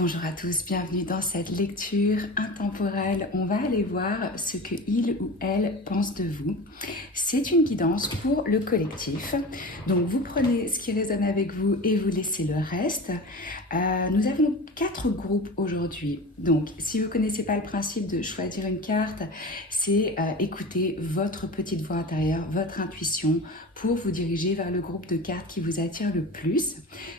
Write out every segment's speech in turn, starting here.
Bonjour à tous, bienvenue dans cette lecture intemporelle. On va aller voir ce que il ou elle pense de vous. C'est une guidance pour le collectif. Donc vous prenez ce qui résonne avec vous et vous laissez le reste. Nous avons 4 groupes aujourd'hui. Donc si vous ne connaissez pas le principe de choisir une carte, c'est écouter votre petite voix intérieure, votre intuition pour vous diriger vers le groupe de cartes qui vous attire le plus.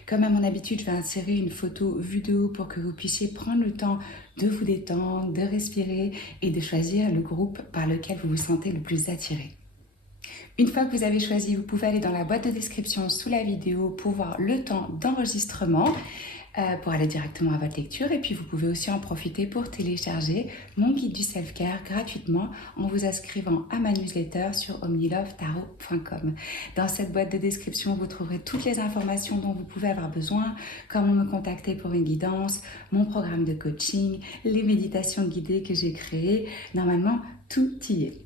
Comme à mon habitude, je vais insérer une photo vidéo pour que vous puissiez prendre le temps de vous détendre, de respirer et de choisir le groupe par lequel vous vous sentez le plus attiré. Une fois que vous avez choisi, vous pouvez aller dans la boîte de description sous la vidéo pour voir le temps d'enregistrement, pour aller directement à votre lecture. Et puis vous pouvez aussi en profiter pour télécharger mon guide du self-care gratuitement en vous inscrivant à ma newsletter sur omnilovetarot.com. Dans cette boîte de description, vous trouverez toutes les informations dont vous pouvez avoir besoin, comment me contacter pour une guidance, mon programme de coaching, les méditations guidées que j'ai créées. Normalement, tout y est.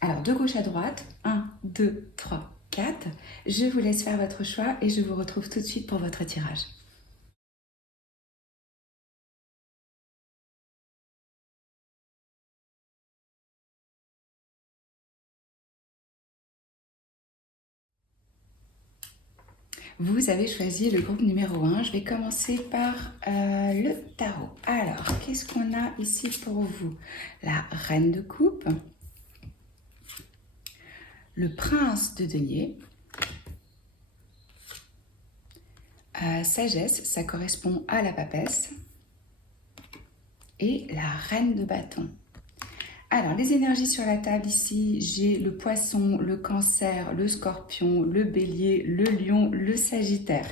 Alors, de gauche à droite, 1, 2, 3, 4. Je vous laisse faire votre choix et je vous retrouve tout de suite pour votre tirage. Vous avez choisi le groupe numéro 1. Je vais commencer par le tarot. Alors, qu'est-ce qu'on a ici pour vous? La reine de coupe, le prince de denier, sagesse, ça correspond à la papesse, et la reine de bâton. Alors, les énergies sur la table ici, j'ai le poisson, le cancer, le scorpion, le bélier, le lion, le sagittaire.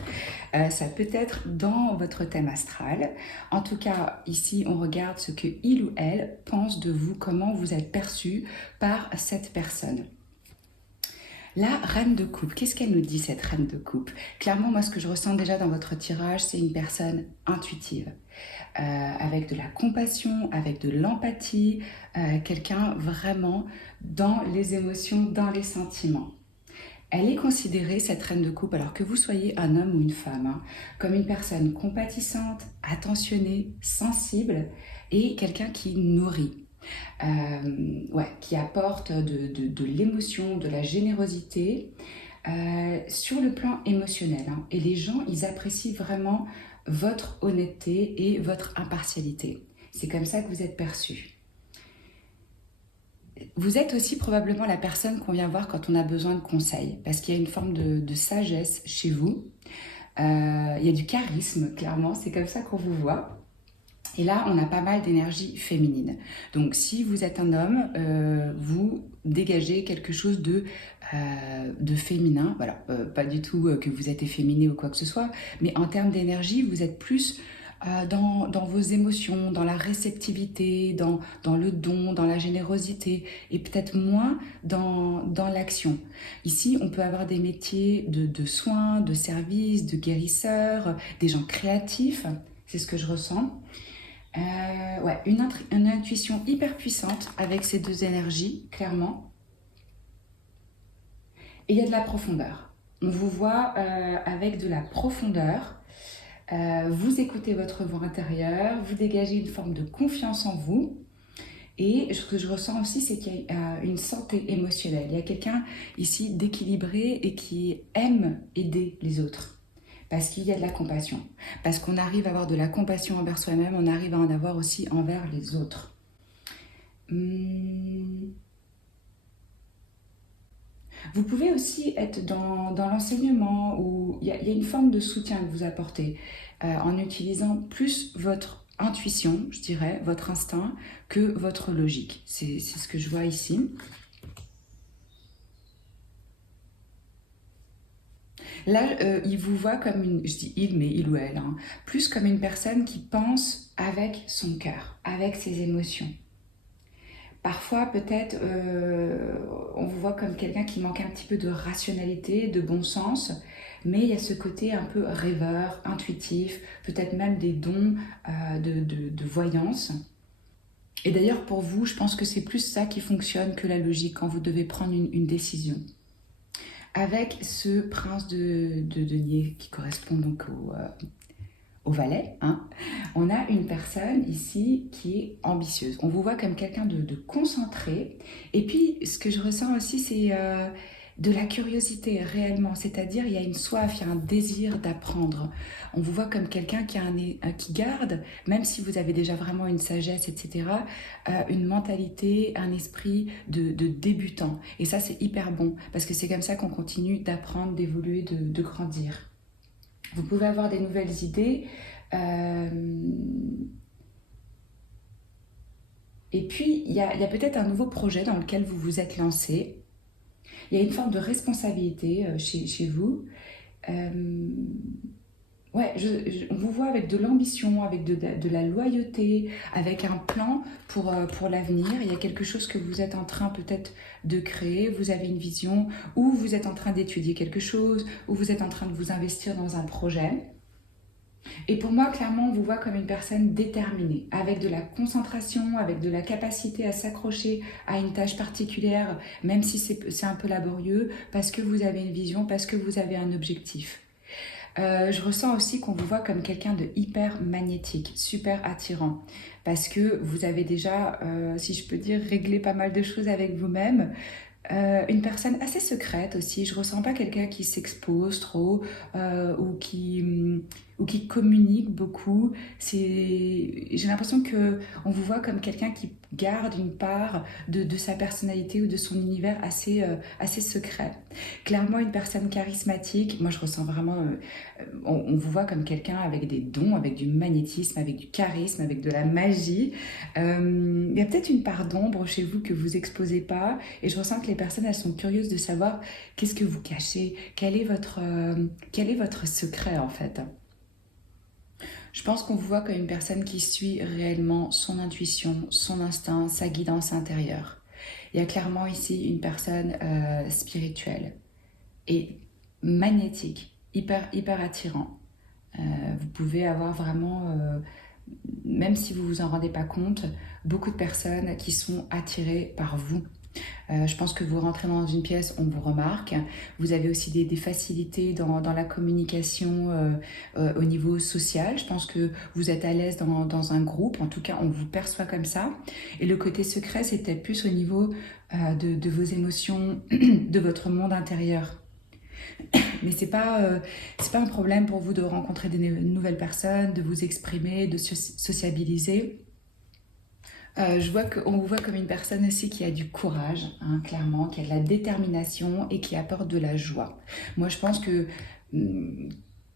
Ça peut être dans votre thème astral. En tout cas, ici, on regarde ce que il ou elle pense de vous, comment vous êtes perçu par cette personne. La reine de coupe, qu'est-ce qu'elle nous dit, cette reine de coupe? Clairement, moi, ce que je ressens déjà dans votre tirage, c'est une personne intuitive, avec de la compassion, avec de l'empathie, quelqu'un vraiment dans les émotions, dans les sentiments. Elle est considérée, cette reine de coupe, alors que vous soyez un homme ou une femme, comme une personne compatissante, attentionnée, sensible et quelqu'un qui nourrit. Qui apporte de l'émotion, de la générosité sur le plan émotionnel. Et les gens, ils apprécient vraiment votre honnêteté et votre impartialité. C'est comme ça que vous êtes perçu. Vous êtes aussi probablement la personne qu'on vient voir quand on a besoin de conseils, parce qu'il y a une forme de sagesse chez vous. Il y a du charisme, clairement, c'est comme ça qu'on vous voit. Et là, on a pas mal d'énergie féminine. Donc, si vous êtes un homme, vous dégagez quelque chose de féminin. Voilà, pas du tout que vous êtes efféminé ou quoi que ce soit, mais en termes d'énergie, vous êtes plus dans vos émotions, dans la réceptivité, dans le don, dans la générosité, et peut-être moins dans l'action. Ici, on peut avoir des métiers de soins, de services, de des gens créatifs, c'est ce que je ressens. Une intuition hyper puissante avec ces deux énergies, clairement. Et il y a de la profondeur. On vous voit avec de la profondeur. Vous écoutez votre voix intérieure, vous dégagez une forme de confiance en vous. Et ce que je ressens aussi, c'est qu'il y a une santé émotionnelle. Il y a quelqu'un ici d'équilibré et qui aime aider les autres. Parce qu'il y a de la compassion. Parce qu'on arrive à avoir de la compassion envers soi-même, on arrive à en avoir aussi envers les autres. Vous pouvez aussi être dans l'enseignement où il y a une forme de soutien que vous apportez en utilisant plus votre intuition, je dirais, votre instinct, que votre logique. C'est ce que je vois ici. Là, il vous voit comme une, je dis il, mais il ou elle, plus comme une personne qui pense avec son cœur, avec ses émotions. Parfois, peut-être, on vous voit comme quelqu'un qui manque un petit peu de rationalité, de bon sens, mais il y a ce côté un peu rêveur, intuitif, peut-être même des dons de voyance. Et d'ailleurs, pour vous, je pense que c'est plus ça qui fonctionne que la logique quand vous devez prendre une décision. Avec ce prince de denier qui correspond donc au valet, hein, on a une personne ici qui est ambitieuse. On vous voit comme quelqu'un de concentré. Et puis, ce que je ressens aussi, c'est de la curiosité réellement. C'est-à-dire, il y a une soif, il y a un désir d'apprendre. On vous voit comme quelqu'un qui garde, même si vous avez déjà vraiment une sagesse, etc., une mentalité, un esprit de débutant. Et ça, c'est hyper bon, parce que c'est comme ça qu'on continue d'apprendre, d'évoluer, de grandir. Vous pouvez avoir des nouvelles idées. Et puis, il y a peut-être un nouveau projet dans lequel vous vous êtes lancé. Il y a une forme de responsabilité chez vous. Ouais, on vous voit avec de l'ambition, avec de la loyauté, avec un plan pour l'avenir. Il y a quelque chose que vous êtes en train peut-être de créer, vous avez une vision, ou vous êtes en train d'étudier quelque chose, ou vous êtes en train de vous investir dans un projet. Et pour moi, clairement, on vous voit comme une personne déterminée, avec de la concentration, avec de la capacité à s'accrocher à une tâche particulière, même si c'est un peu laborieux, parce que vous avez une vision, parce que vous avez un objectif. Je ressens aussi qu'on vous voit comme quelqu'un de hyper magnétique, super attirant, parce que vous avez déjà, si je peux dire, réglé pas mal de choses avec vous-même. Une personne assez secrète aussi. Je ressens pas quelqu'un qui s'expose trop ou qui communique beaucoup. J'ai l'impression que on vous voit comme quelqu'un qui garde une part de sa personnalité ou de son univers assez secret. Clairement, une personne charismatique. Moi, je ressens vraiment. On vous voit comme quelqu'un avec des dons, avec du magnétisme, avec du charisme, avec de la magie. Il y a peut-être une part d'ombre chez vous que vous exposez pas. Et je ressens que les personnes, elles sont curieuses de savoir qu'est-ce que vous cachez, quel est votre secret en fait. Je pense qu'on vous voit comme une personne qui suit réellement son intuition, son instinct, sa guidance intérieure. Il y a clairement ici une personne spirituelle et magnétique, hyper attirant. Vous pouvez avoir vraiment, même si vous vous en rendez pas compte, beaucoup de personnes qui sont attirées par vous. Je pense que vous rentrez dans une pièce, on vous remarque. Vous avez aussi des facilités dans la communication au niveau social. Je pense que vous êtes à l'aise dans un groupe. En tout cas, on vous perçoit comme ça. Et le côté secret, c'est peut-être plus au niveau de vos émotions, de votre monde intérieur. Mais c'est pas un problème pour vous de rencontrer des nouvelles personnes, de vous exprimer, de sociabiliser. Je vois qu'on vous voit comme une personne aussi qui a du courage, hein, clairement, qui a de la détermination et qui apporte de la joie. Moi, je pense que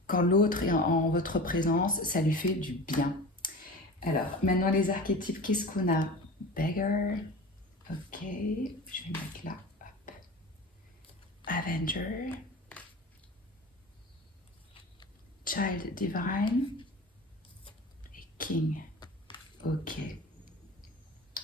quand l'autre est en votre présence, ça lui fait du bien. Alors, maintenant les archétypes, qu'est-ce qu'on a? Beggar, ok, je vais le mettre là, hop. Avenger, Child Divine et King, ok.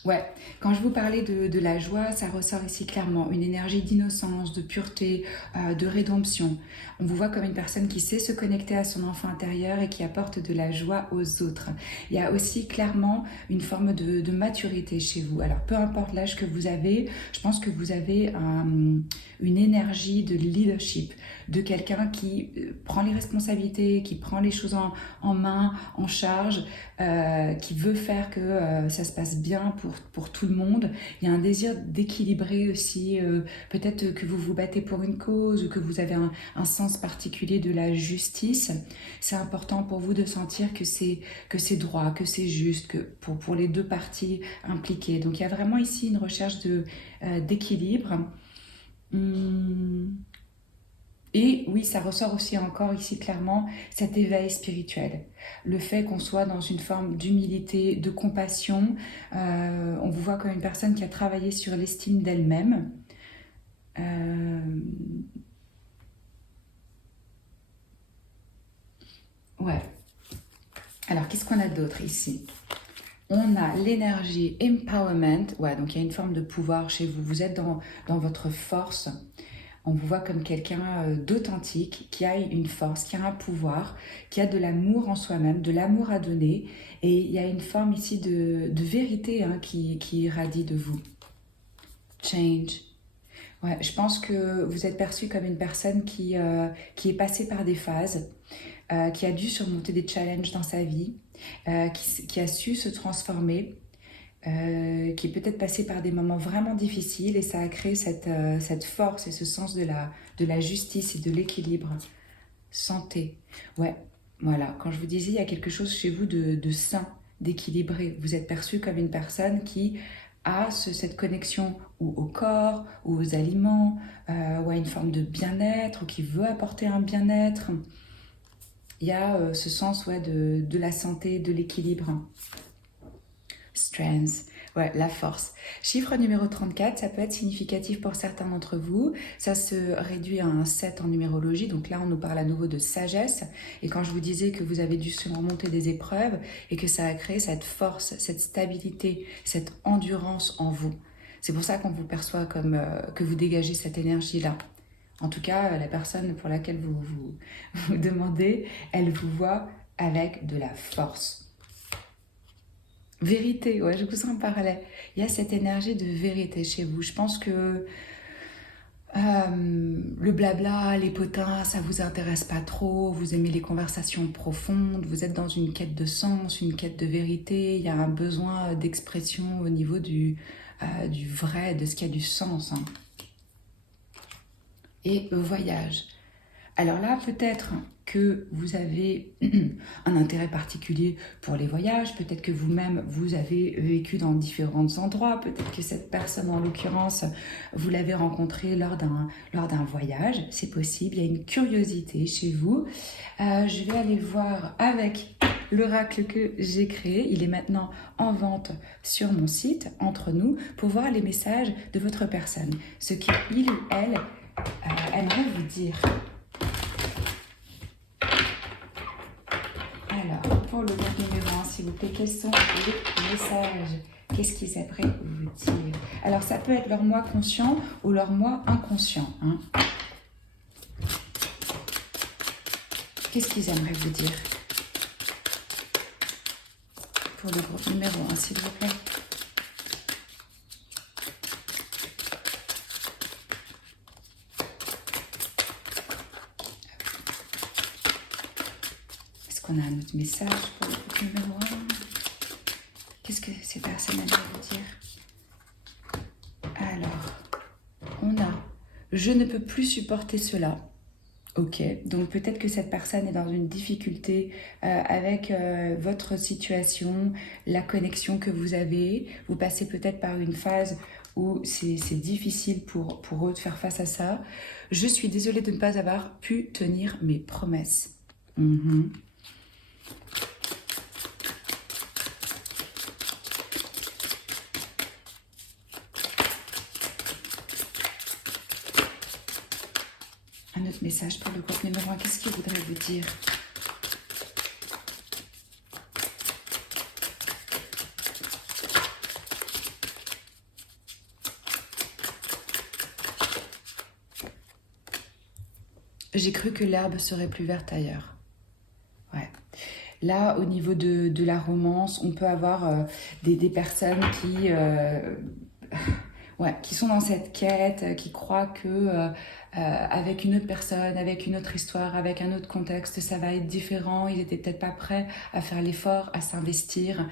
Ouais, quand je vous parlais de la joie, ça ressort ici clairement une énergie d'innocence, de pureté, de rédemption. On vous voit comme une personne qui sait se connecter à son enfant intérieur et qui apporte de la joie aux autres. Il y a aussi clairement une forme de maturité chez vous. Alors, peu importe l'âge que vous avez, je pense que vous avez une énergie de leadership, de quelqu'un qui prend les responsabilités, qui prend les choses en main, en charge, qui veut faire que ça se passe bien pour tout le monde. Il y a un désir d'équilibrer aussi, peut-être que vous vous battez pour une cause ou que vous avez un sens particulier de la justice. C'est important pour vous de sentir que c'est droit, que c'est juste, que pour les deux parties impliquées. Donc il y a vraiment ici une recherche d'équilibre. Et oui, ça ressort aussi encore ici clairement cet éveil spirituel. Le fait qu'on soit dans une forme d'humilité, de compassion. On vous voit comme une personne qui a travaillé sur l'estime d'elle-même. Ouais. Alors, qu'est-ce qu'on a d'autre ici? On a l'énergie empowerment. Ouais, donc il y a une forme de pouvoir chez vous. Vous êtes dans votre force. On vous voit comme quelqu'un d'authentique, qui a une force, qui a un pouvoir, qui a de l'amour en soi-même, de l'amour à donner. Et il y a une forme ici de vérité hein, qui irradie de vous. Change. Ouais, je pense que vous êtes perçu comme une personne qui est passée par des phases, qui a dû surmonter des challenges dans sa vie, qui a su se transformer, qui est peut-être passée par des moments vraiment difficiles et ça a créé cette force et ce sens de la justice et de l'équilibre. Santé, ouais, voilà. Quand je vous disais, il y a quelque chose chez vous de sain, d'équilibré. Vous êtes perçu comme une personne qui a cette connexion ou au corps, ou aux aliments, ou à une forme de bien-être, ou qui veut apporter un bien-être. Il y a ce sens ouais, de la santé, de l'équilibre. Strength, ouais, la force. Chiffre numéro 34, ça peut être significatif pour certains d'entre vous. Ça se réduit à un 7 en numérologie. Donc là, on nous parle à nouveau de sagesse. Et quand je vous disais que vous avez dû surmonter des épreuves et que ça a créé cette force, cette stabilité, cette endurance en vous. C'est pour ça qu'on vous perçoit comme que vous dégagez cette énergie-là. En tout cas, la personne pour laquelle vous demandez, elle vous voit avec de la force. Vérité, ouais, je vous en parlais. Il y a cette énergie de vérité chez vous. Je pense que le blabla, les potins, ça vous intéresse pas trop. Vous aimez les conversations profondes. Vous êtes dans une quête de sens, une quête de vérité. Il y a un besoin d'expression au niveau du vrai, de ce qui a du sens. Hein. Et voyage. Alors là, peut-être que vous avez un intérêt particulier pour les voyages, peut-être que vous-même, vous avez vécu dans différents endroits, peut-être que cette personne, en l'occurrence, vous l'avez rencontrée lors d'un voyage, c'est possible, il y a une curiosité chez vous. Je vais aller voir avec l'oracle que j'ai créé, il est maintenant en vente sur mon site, entre nous, pour voir les messages de votre personne, ce qu'il ou elle aimerait vous dire. Alors, pour le groupe numéro 1, s'il vous plaît, quels sont les messages? Qu'est-ce qu'ils aimeraient vous dire? Alors, ça peut être leur moi conscient ou leur moi inconscient. Hein. Qu'est-ce qu'ils aimeraient vous dire? Pour le groupe numéro 1, s'il vous plaît. On a un autre message pour le groupe numéro 1. Qu'est-ce que ces personnes aimeraient vous dire? Alors, on a « Je ne peux plus supporter cela ». Ok, donc peut-être que cette personne est dans une difficulté avec votre situation, la connexion que vous avez. Vous passez peut-être par une phase où c'est difficile pour eux de faire face à ça. Je suis désolée de ne pas avoir pu tenir mes promesses. Un autre message pour le groupe numéro 1. Qu'est-ce qu'il voudrait vous dire? J'ai cru que l'herbe serait plus verte ailleurs. Ouais. Là, au niveau de la romance, on peut avoir des personnes qui sont dans cette quête, qui croient que avec une autre personne, avec une autre histoire, avec un autre contexte, ça va être différent. Ils n'étaient peut-être pas prêts à faire l'effort, à s'investir,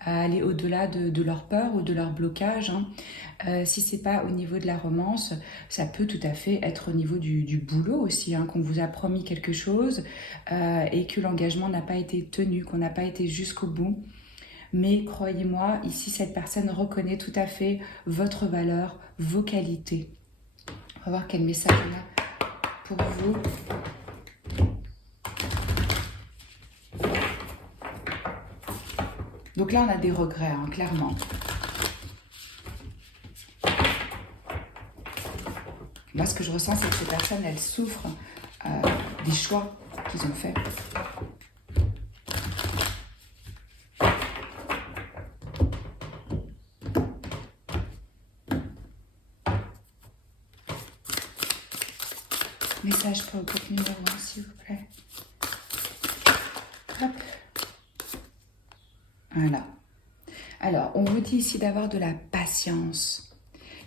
à aller au-delà de leur peur ou de leur blocage. Hein. Si c'est pas au niveau de la romance, ça peut tout à fait être au niveau du boulot aussi, hein, qu'on vous a promis quelque chose et que l'engagement n'a pas été tenu, qu'on n'a pas été jusqu'au bout. Mais croyez-moi, ici, cette personne reconnaît tout à fait votre valeur, vos qualités. On va voir quel message il y a pour vous. Donc là, on a des regrets, hein, clairement. Là, ce que je ressens, c'est que ces personnes, elles souffrent des choix qu'ils ont faits. Message pour le groupe numéro 1, s'il vous plaît. Hop. Voilà. Alors, on vous dit ici d'avoir de la patience.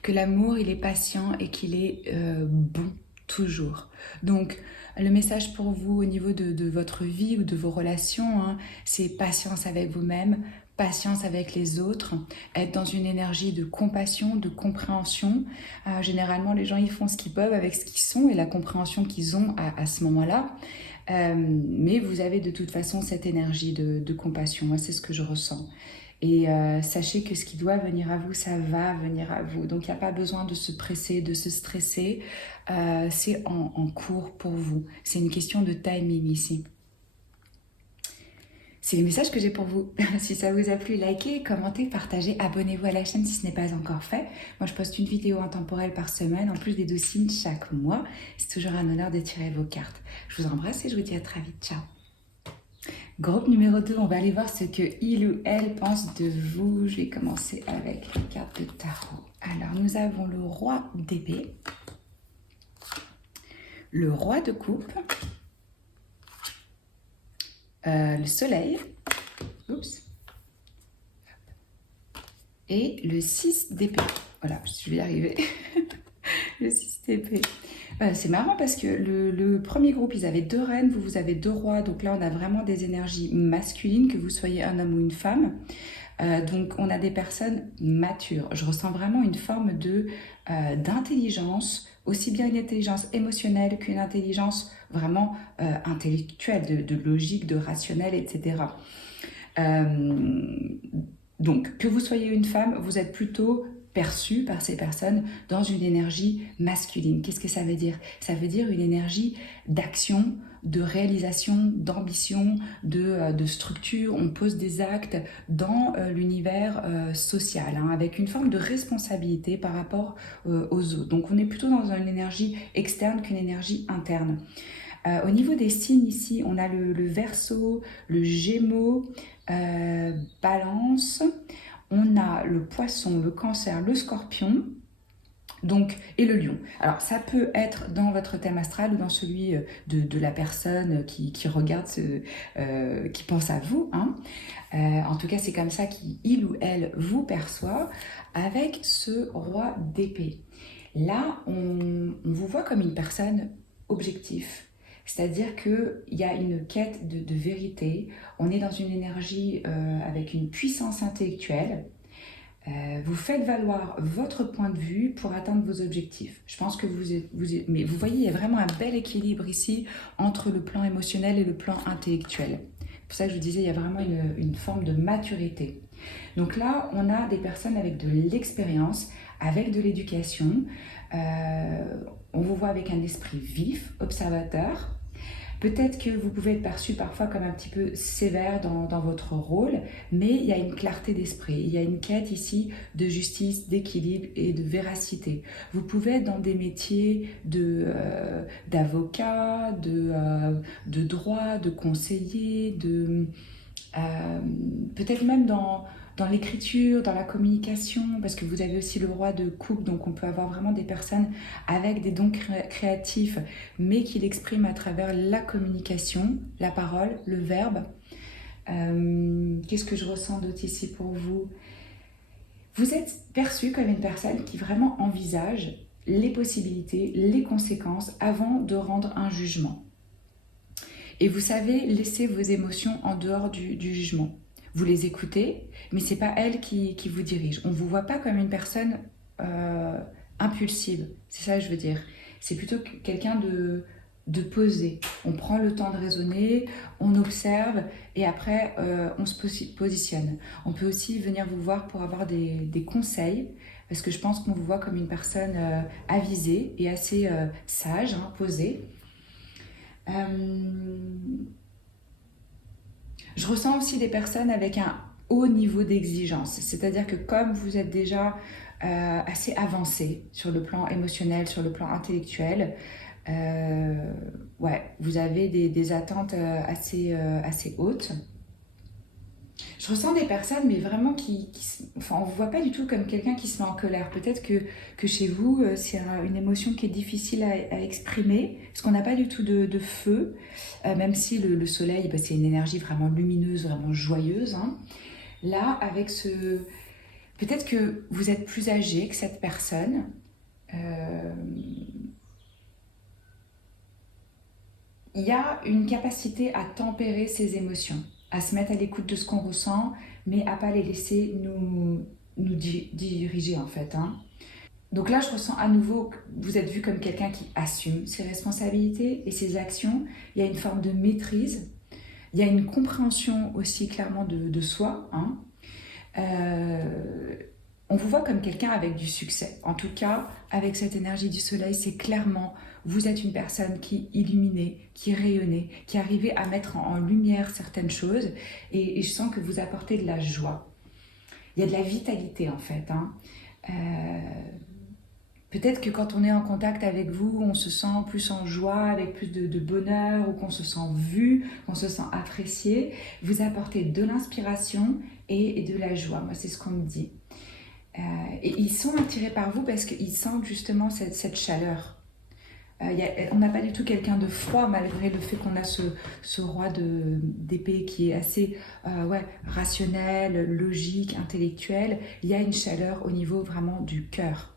que l'amour, il est patient et qu'il est bon, toujours. Donc, le message pour vous au niveau de votre vie ou de vos relations, hein, c'est patience avec vous-même, patience avec les autres, être dans une énergie de compassion, de compréhension. Généralement, les gens, ils font ce qu'ils peuvent avec ce qu'ils sont et la compréhension qu'ils ont à ce moment-là. Mais vous avez de toute façon cette énergie de compassion. Moi, c'est ce que je ressens. Et sachez que ce qui doit venir à vous, ça va venir à vous. Donc, il n'y a pas besoin de se presser, de se stresser. C'est en cours pour vous. C'est une question de timing ici. C'est les messages que j'ai pour vous. Si ça vous a plu, likez, commentez, partagez, abonnez-vous à la chaîne si ce n'est pas encore fait. Moi, je poste une vidéo intemporelle par semaine, en plus des 2 signes chaque mois. C'est toujours un honneur de tirer vos cartes. Je vous embrasse et je vous dis à très vite. Ciao. Groupe numéro 2, on va aller voir ce que il ou elle pense de vous. Je vais commencer avec les cartes de tarot. Alors, nous avons le roi d'épée, le roi de coupe, le soleil, oups, et le 6 d'épée. Voilà, je vais y arriver. Le 6 d'épée. C'est marrant parce que le premier groupe, ils avaient 2 reines, vous avez 2 rois. Donc là, on a vraiment des énergies masculines, que vous soyez un homme ou une femme. Donc, on a des personnes matures. Je ressens vraiment une forme d'intelligence, aussi bien une intelligence émotionnelle qu'une intelligence vraiment intellectuelle, de logique, de rationnel, etc. Donc, que vous soyez une femme, vous êtes plutôt perçu par ces personnes dans une énergie masculine. Qu'est-ce que ça veut dire? Ça veut dire une énergie d'action, de réalisation, d'ambition, de structure. On pose des actes dans l'univers social, hein, avec une forme de responsabilité par rapport aux autres. Donc on est plutôt dans une énergie externe qu'une énergie interne. Au niveau des signes ici, on a le Verseau, le Gémeaux, Balance. On a le Poisson, le Cancer, le Scorpion, donc, et le Lion. Alors, ça peut être dans votre thème astral ou dans celui de la personne qui regarde, qui pense à vous, hein. En tout cas, c'est comme ça qu'il ou elle vous perçoit avec ce roi d'épée. Là, on vous voit comme une personne objective. C'est-à-dire qu'il y a une quête de vérité, on est dans une énergie avec une puissance intellectuelle, vous faites valoir votre point de vue pour atteindre vos objectifs. Je pense que mais vous voyez, il y a vraiment un bel équilibre ici entre le plan émotionnel et le plan intellectuel. C'est pour ça que je vous disais, il y a vraiment une forme de maturité. Donc là, on a des personnes avec de l'expérience, avec de l'éducation. On vous voit avec un esprit vif, observateur. Peut-être que vous pouvez être perçu parfois comme un petit peu sévère dans votre rôle, mais il y a une clarté d'esprit, il y a une quête ici de justice, d'équilibre et de véracité. Vous pouvez être dans des métiers d'avocat, de droit, de conseiller, peut-être même dans l'écriture, dans la communication, parce que vous avez aussi le roi de coupe, donc on peut avoir vraiment des personnes avec des dons créatifs, mais qui l'expriment à travers la communication, la parole, le verbe. Qu'est-ce que je ressens d'autre ici pour vous? Vous êtes perçu comme une personne qui vraiment envisage les possibilités, les conséquences avant de rendre un jugement. Et vous savez laisser vos émotions en dehors du jugement. Vous les écoutez, mais ce n'est pas elle qui vous dirige. On ne vous voit pas comme une personne impulsive, c'est ça que je veux dire. C'est plutôt quelqu'un de posé. On prend le temps de raisonner, on observe et après on se positionne. On peut aussi venir vous voir pour avoir des conseils, parce que je pense qu'on vous voit comme une personne avisée et assez sage, hein, posée. Je ressens aussi des personnes avec un haut niveau d'exigence, c'est-à-dire que comme vous êtes déjà assez avancé sur le plan émotionnel, sur le plan intellectuel, ouais, vous avez des attentes assez hautes. Je ressens des personnes, mais vraiment enfin, on ne vous voit pas du tout comme quelqu'un qui se met en colère. Peut-être que chez vous, c'est une émotion qui est difficile à exprimer, parce qu'on n'a pas du tout de feu, même si le soleil, bah, c'est une énergie vraiment lumineuse, vraiment joyeuse, hein. Là, avec Peut-être que vous êtes plus âgé que cette personne. Il y a une capacité à tempérer ses émotions, à se mettre à l'écoute de ce qu'on ressent, mais à pas les laisser nous diriger en fait. Hein. Donc là, je ressens à nouveau que vous êtes vu comme quelqu'un qui assume ses responsabilités et ses actions. Il y a une forme de maîtrise. Il y a une compréhension aussi clairement de soi. Hein. On vous voit comme quelqu'un avec du succès. En tout cas, avec cette énergie du soleil, c'est clairement, vous êtes une personne qui illuminait, qui rayonnait, qui arrivait à mettre en lumière certaines choses. Et je sens que vous apportez de la joie. Il y a de la vitalité en fait. Hein. Peut-être que quand on est en contact avec vous, on se sent plus en joie, avec plus de bonheur, ou qu'on se sent vu, qu'on se sent apprécié. Vous apportez de l'inspiration et de la joie. Moi, c'est ce qu'on me dit. Et ils sont attirés par vous parce qu'ils sentent justement cette chaleur. On n'a pas du tout quelqu'un de froid malgré le fait qu'on a ce roi d'épée qui est assez rationnel, logique, intellectuel. Il y a une chaleur au niveau vraiment du cœur.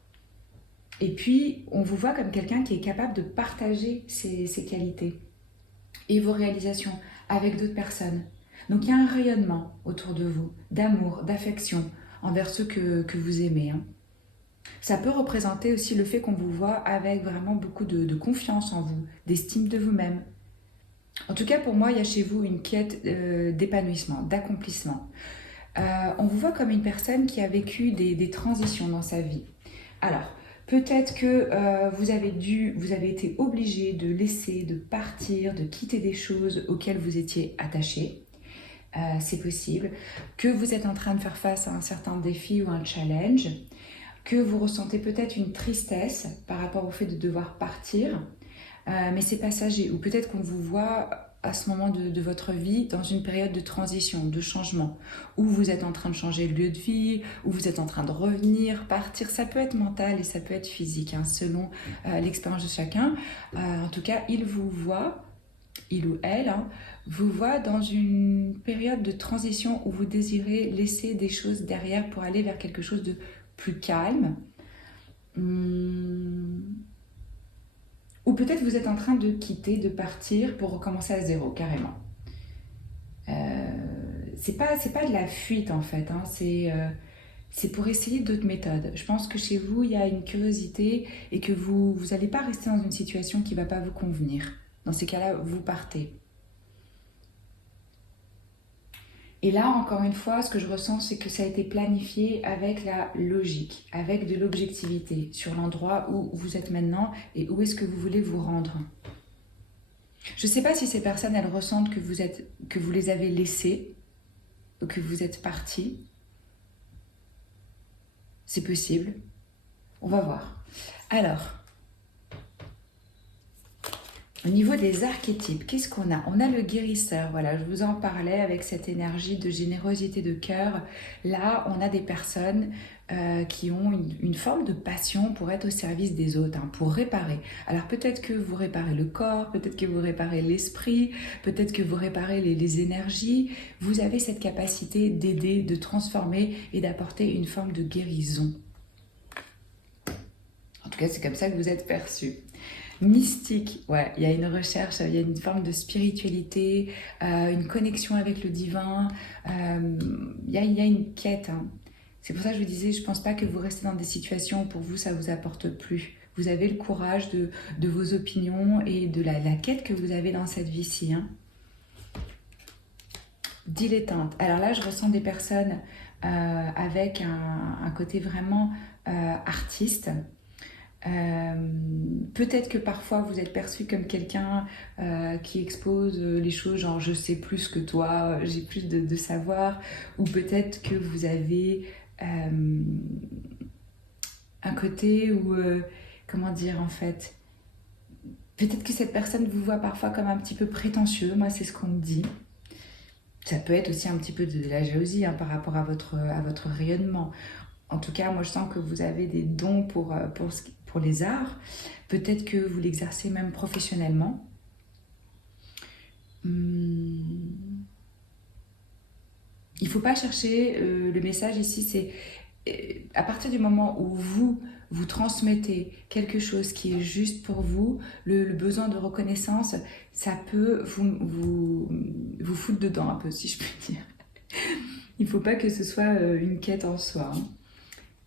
Et puis, on vous voit comme quelqu'un qui est capable de partager ses qualités et vos réalisations avec d'autres personnes. Donc, il y a un rayonnement autour de vous, d'amour, d'affection envers ceux que vous aimez. Hein. Ça peut représenter aussi le fait qu'on vous voit avec vraiment beaucoup de confiance en vous, d'estime de vous-même. En tout cas, pour moi, il y a chez vous une quête d'épanouissement, d'accomplissement. On vous voit comme une personne qui a vécu des transitions dans sa vie. Alors, peut-être que vous avez été obligé de laisser, de partir, de quitter des choses auxquelles vous étiez attaché. C'est possible. Que vous êtes en train de faire face à un certain défi ou un challenge. Que vous ressentez peut-être une tristesse par rapport au fait de devoir partir. Mais c'est passager. Ou peut-être qu'on vous voit à ce moment de votre vie dans une période de transition, de changement, où vous êtes en train de changer de lieu de vie, où vous êtes en train de revenir, partir. Ça peut être mental et ça peut être physique, hein, selon l'expérience de chacun. En tout cas, il vous voit, il ou elle, hein, vous voit dans une période de transition où vous désirez laisser des choses derrière pour aller vers quelque chose de plus calme. Ou peut-être vous êtes en train de quitter, de partir pour recommencer à zéro, carrément. C'est pas de la fuite en fait, hein, c'est pour essayer d'autres méthodes. Je pense que chez vous, il y a une curiosité et que vous n'allez pas rester dans une situation qui ne va pas vous convenir. Dans ces cas-là, vous partez. Et là, encore une fois, ce que je ressens, c'est que ça a été planifié avec la logique, avec de l'objectivité sur l'endroit où vous êtes maintenant et où est-ce que vous voulez vous rendre. Je ne sais pas si ces personnes, elles ressentent que vous les avez laissées ou que vous êtes partis. C'est possible. On va voir. Alors, au niveau des archétypes, qu'est-ce qu'on a? On a le guérisseur, voilà, je vous en parlais avec cette énergie de générosité de cœur. Là, on a des personnes qui ont une forme de passion pour être au service des autres, hein, pour réparer. Alors peut-être que vous réparez le corps, peut-être que vous réparez l'esprit, peut-être que vous réparez les énergies. Vous avez cette capacité d'aider, de transformer et d'apporter une forme de guérison. En tout cas, c'est comme ça que vous êtes perçu. Mystique, ouais, il y a une recherche, il y a une forme de spiritualité, une connexion avec le divin, il y a une quête. Hein. C'est pour ça que je vous disais, je ne pense pas que vous restez dans des situations où pour vous ça ne vous apporte plus. Vous avez le courage de vos opinions et de la quête que vous avez dans cette vie-ci. Hein. Dilettante. Alors là, je ressens des personnes avec un côté vraiment artiste. Peut-être que parfois vous êtes perçu comme quelqu'un qui expose les choses genre je sais plus que toi, j'ai plus de savoir, ou peut-être que vous avez un côté où comment dire en fait, peut-être que cette personne vous voit parfois comme un petit peu prétentieux. Moi c'est ce qu'on me dit. Ça peut être aussi un petit peu de la jalousie hein, par rapport à votre rayonnement. En tout cas, moi je sens que vous avez des dons pour les arts. Peut-être que vous l'exercez même professionnellement. Il ne faut pas chercher, le message ici c'est à partir du moment où vous transmettez quelque chose qui est juste pour vous, le besoin de reconnaissance, ça peut vous foutre dedans un peu, si je puis dire. Il ne faut pas que ce soit une quête en soi. Hein.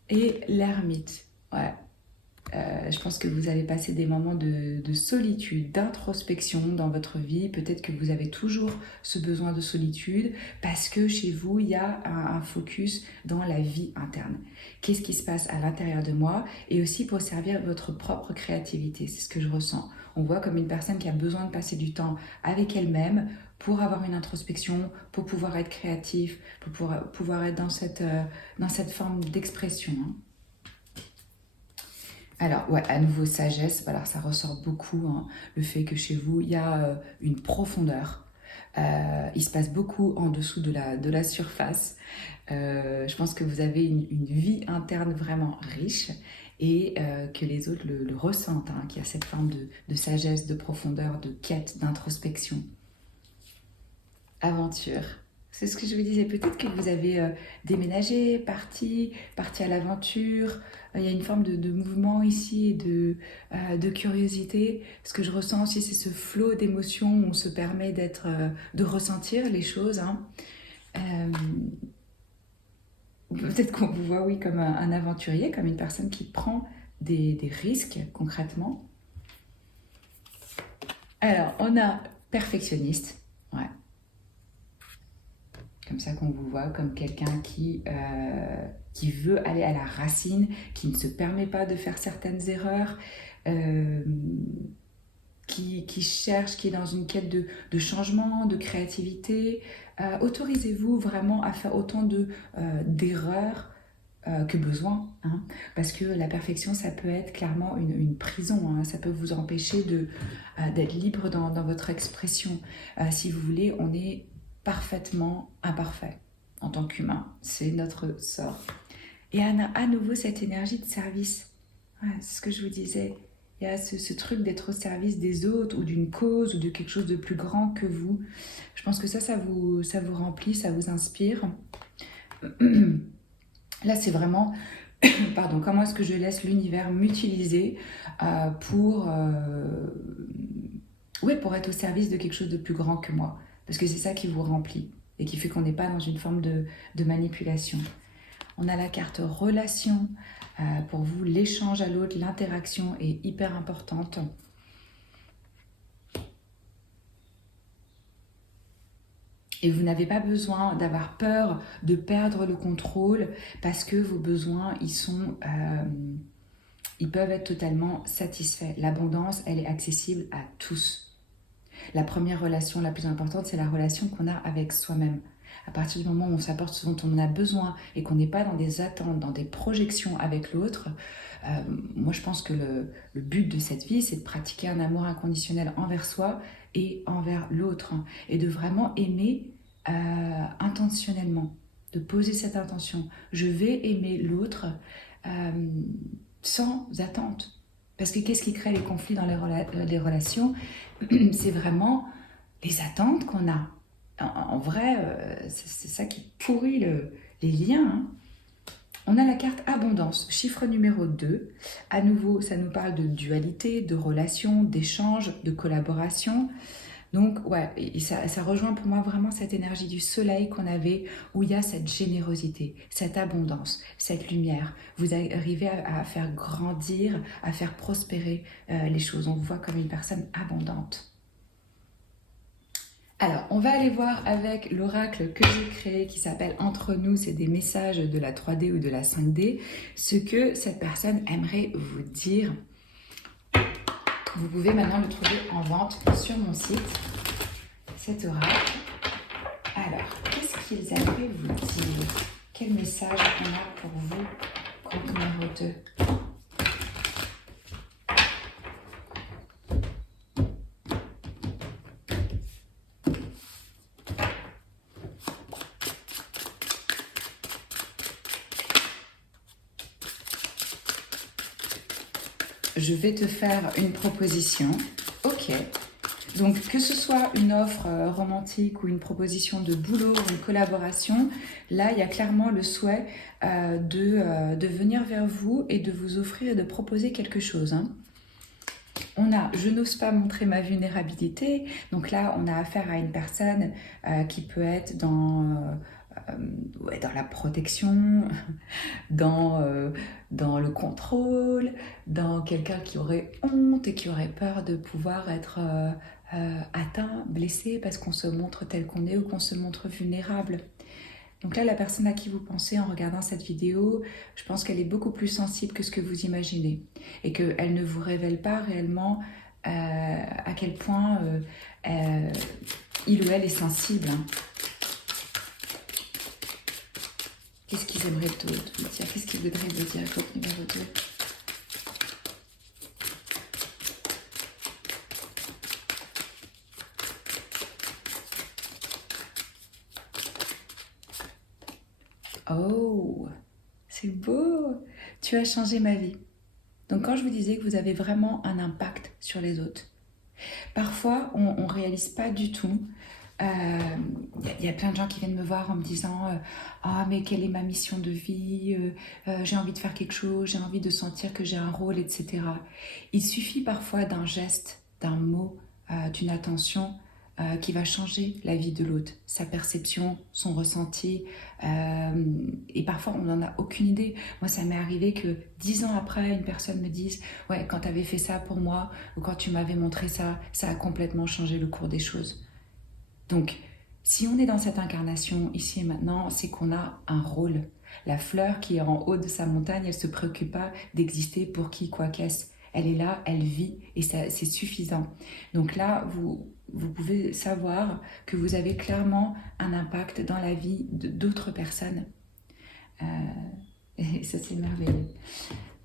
Et l'ermite, ouais. Je pense que vous avez passé des moments de solitude, d'introspection dans votre vie. Peut-être que vous avez toujours ce besoin de solitude parce que chez vous, il y a un focus dans la vie interne. Qu'est-ce qui se passe à l'intérieur de moi? Et aussi pour servir votre propre créativité. C'est ce que je ressens. On voit comme une personne qui a besoin de passer du temps avec elle-même pour avoir une introspection, pour pouvoir être créatif, pour pouvoir être dans cette forme d'expression. Hein. Alors, ouais, à nouveau, sagesse, alors ça ressort beaucoup, hein, le fait que chez vous, il y a une profondeur. Il se passe beaucoup en dessous de la surface. Je pense que vous avez une vie interne vraiment riche et que les autres le ressentent, hein, qu'il y a cette forme de sagesse, de profondeur, de quête, d'introspection. Aventure. C'est ce que je vous disais, peut-être que vous avez déménagé, parti à l'aventure. Il y a une forme de mouvement ici et de curiosité. Ce que je ressens aussi, c'est ce flot d'émotions où on se permet de ressentir les choses. Hein. Peut-être qu'on vous voit, oui, comme un aventurier, comme une personne qui prend des risques concrètement. Alors, on a perfectionniste. Ouais. Comme ça qu'on vous voit comme quelqu'un qui veut aller à la racine, qui ne se permet pas de faire certaines erreurs, qui cherche, qui est dans une quête de changement, de créativité. Autorisez-vous vraiment à faire autant d'erreurs que besoin, hein, parce que la perfection, ça peut être clairement une prison, hein, ça peut vous empêcher d'être libre dans votre expression. Si vous voulez, on est parfaitement imparfait en tant qu'humain. C'est notre sort. Et à nouveau cette énergie de service. Ouais, c'est ce que je vous disais. Il y a ce truc d'être au service des autres ou d'une cause ou de quelque chose de plus grand que vous. Je pense que ça vous remplit, ça vous inspire. Là, c'est vraiment... Pardon, comment est-ce que je laisse l'univers m'utiliser pour être au service de quelque chose de plus grand que moi. Parce que c'est ça qui vous remplit et qui fait qu'on n'est pas dans une forme de manipulation. On a la carte relation. Pour vous, l'échange à l'autre, l'interaction est hyper importante. Et vous n'avez pas besoin d'avoir peur de perdre le contrôle parce que vos besoins, ils peuvent être totalement satisfaits. L'abondance, elle est accessible à tous. La première relation la plus importante, c'est la relation qu'on a avec soi-même. À partir du moment où on s'apporte ce dont on a besoin et qu'on n'est pas dans des attentes, dans des projections avec l'autre, moi je pense que le but de cette vie, c'est de pratiquer un amour inconditionnel envers soi et envers l'autre. Hein, et de vraiment aimer intentionnellement, de poser cette intention. Je vais aimer l'autre sans attente. Parce que qu'est-ce qui crée les conflits dans les relations? C'est vraiment les attentes qu'on a. En vrai, c'est ça qui pourrit les liens. Hein. On a la carte abondance, chiffre numéro 2. À nouveau, ça nous parle de dualité, de relation, d'échange, de collaboration. Donc, ouais, et ça rejoint pour moi vraiment cette énergie du soleil qu'on avait, où il y a cette générosité, cette abondance, cette lumière. Vous arrivez à faire grandir, à faire prospérer les choses. On vous voit comme une personne abondante. Alors, on va aller voir avec l'oracle que j'ai créé qui s'appelle Entre nous, c'est des messages de la 3D ou de la 5D, ce que cette personne aimerait vous dire. Vous pouvez maintenant le trouver en vente sur mon site, cet oracle. Alors, qu'est-ce qu'ils aimeraient vous dire? Quel message on a pour vous, groupe numéro 2? Je vais te faire une proposition. Ok. Donc, que ce soit une offre romantique ou une proposition de boulot ou une collaboration, là, il y a clairement le souhait de venir vers vous et de vous offrir et de proposer quelque chose. Hein. On a « je n'ose pas montrer ma vulnérabilité ». Donc là, on a affaire à une personne qui peut être dans la protection, dans le contrôle, dans quelqu'un qui aurait honte et qui aurait peur de pouvoir être atteint, blessé, parce qu'on se montre tel qu'on est ou qu'on se montre vulnérable. Donc là, la personne à qui vous pensez en regardant cette vidéo, je pense qu'elle est beaucoup plus sensible que ce que vous imaginez et qu'elle ne vous révèle pas réellement à quel point il ou elle est sensible. Hein. Qu'est-ce qu'ils aimeraient vous dire? Qu'est-ce qu'ils voudraient vous dire? Groupe numéro 2. Oh, c'est beau! Tu as changé ma vie. Donc quand je vous disais que vous avez vraiment un impact sur les autres, parfois on ne réalise pas du tout. Y a plein de gens qui viennent me voir en me disant ah mais quelle est ma mission de vie, j'ai envie de faire quelque chose, j'ai envie de sentir que j'ai un rôle, etc. Il suffit parfois d'un geste, d'un mot, d'une attention qui va changer la vie de l'autre, sa perception, son ressenti, et parfois on n'en a aucune idée. Moi ça m'est arrivé que 10 ans après une personne me dise ouais quand tu avais fait ça pour moi ou quand tu m'avais montré ça, ça a complètement changé le cours des choses. Donc si on est dans cette incarnation ici et maintenant, c'est qu'on a un rôle. La fleur qui est en haut de sa montagne, elle ne se préoccupe pas d'exister pour qui, quoi qu'est-ce. Elle est là, elle vit et c'est suffisant. Donc là, vous pouvez savoir que vous avez clairement un impact dans la vie d'autres personnes. Et ça, c'est merveilleux.